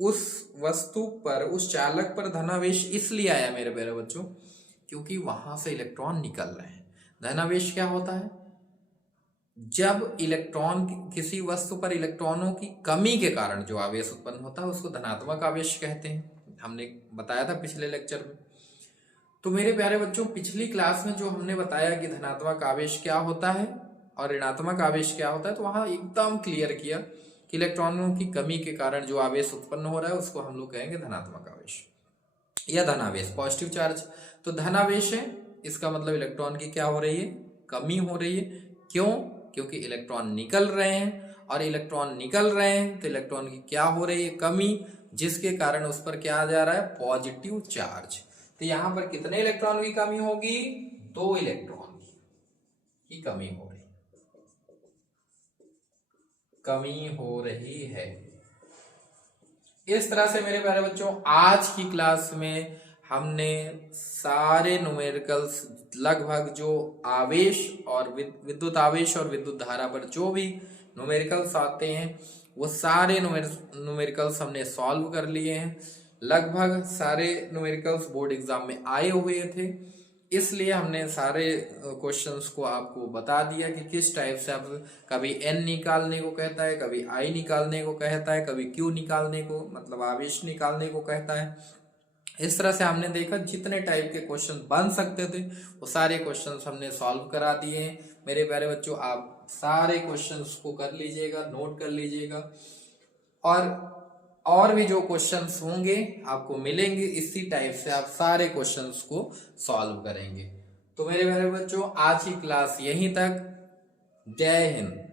उस वस्तु पर, उस चालक पर धनावेश इसलिए आया मेरे प्यारे बच्चों क्योंकि वहां से इलेक्ट्रॉन निकल रहे हैं। धनावेश क्या होता है, जब इलेक्ट्रॉन किसी वस्तु पर इलेक्ट्रॉनों की कमी के कारण जो आवेश उत्पन्न होता है उसको धनात्मक आवेश कहते हैं, हमने बताया था पिछले लेक्चर में। तो मेरे प्यारे बच्चों पिछली क्लास में जो हमने बताया कि धनात्मक आवेश क्या होता है और ऋणात्मक आवेश क्या होता है, तो वहां एकदम क्लियर किया कि इलेक्ट्रॉनों की कमी के कारण जो आवेश उत्पन्न हो रहा है उसको हम लोग कहेंगे धनात्मक आवेश या धनावेश, पॉजिटिव चार्ज। तो धनावेश है, इसका मतलब इलेक्ट्रॉन की क्या हो रही है, कमी हो रही है। क्यों, क्योंकि इलेक्ट्रॉन निकल रहे हैं, और इलेक्ट्रॉन निकल रहे हैं तो इलेक्ट्रॉन की क्या हो रही है, कमी, जिसके कारण उस पर क्या आ जा रहा है, पॉजिटिव चार्ज। तो यहां पर कितने इलेक्ट्रॉन की कमी होगी, 2 इलेक्ट्रॉन की कमी हो रही, कमी हो रही है। इस तरह से मेरे प्यारे बच्चों आज की क्लास में हमने सारे न्यूमेरिकल्स, लगभग जो आवेश और विद्युत आवेश और विद्युत धारा पर जो भी न्यूमेरिकल्स आते हैं वो सारे न्यूमेरिकल्स हमने सॉल्व कर लिए हैं। लगभग सारे न्यूमेरिकल्स बोर्ड एग्जाम में आए हुए थे, इसलिए हमने सारे क्वेश्चंस को आपको बता दिया कि किस टाइप से, आप कभी n निकालने को कहता है, कभी I निकालने को कहता है, कभी Q निकालने को मतलब आवेश निकालने को कहता है। इस तरह से हमने देखा जितने टाइप के क्वेश्चन बन सकते थे वो सारे क्वेश्चंस हमने सॉल्व करा दिए हैं। मेरे प्यारे बच्चों आप सारे क्वेश्चंस को कर लीजिएगा, नोट कर लीजिएगा, और भी जो क्वेश्चंस होंगे आपको मिलेंगे इसी टाइप से आप सारे क्वेश्चंस को सॉल्व करेंगे। तो मेरे प्यारे बच्चों आज की क्लास यहीं तक। जय हिंद।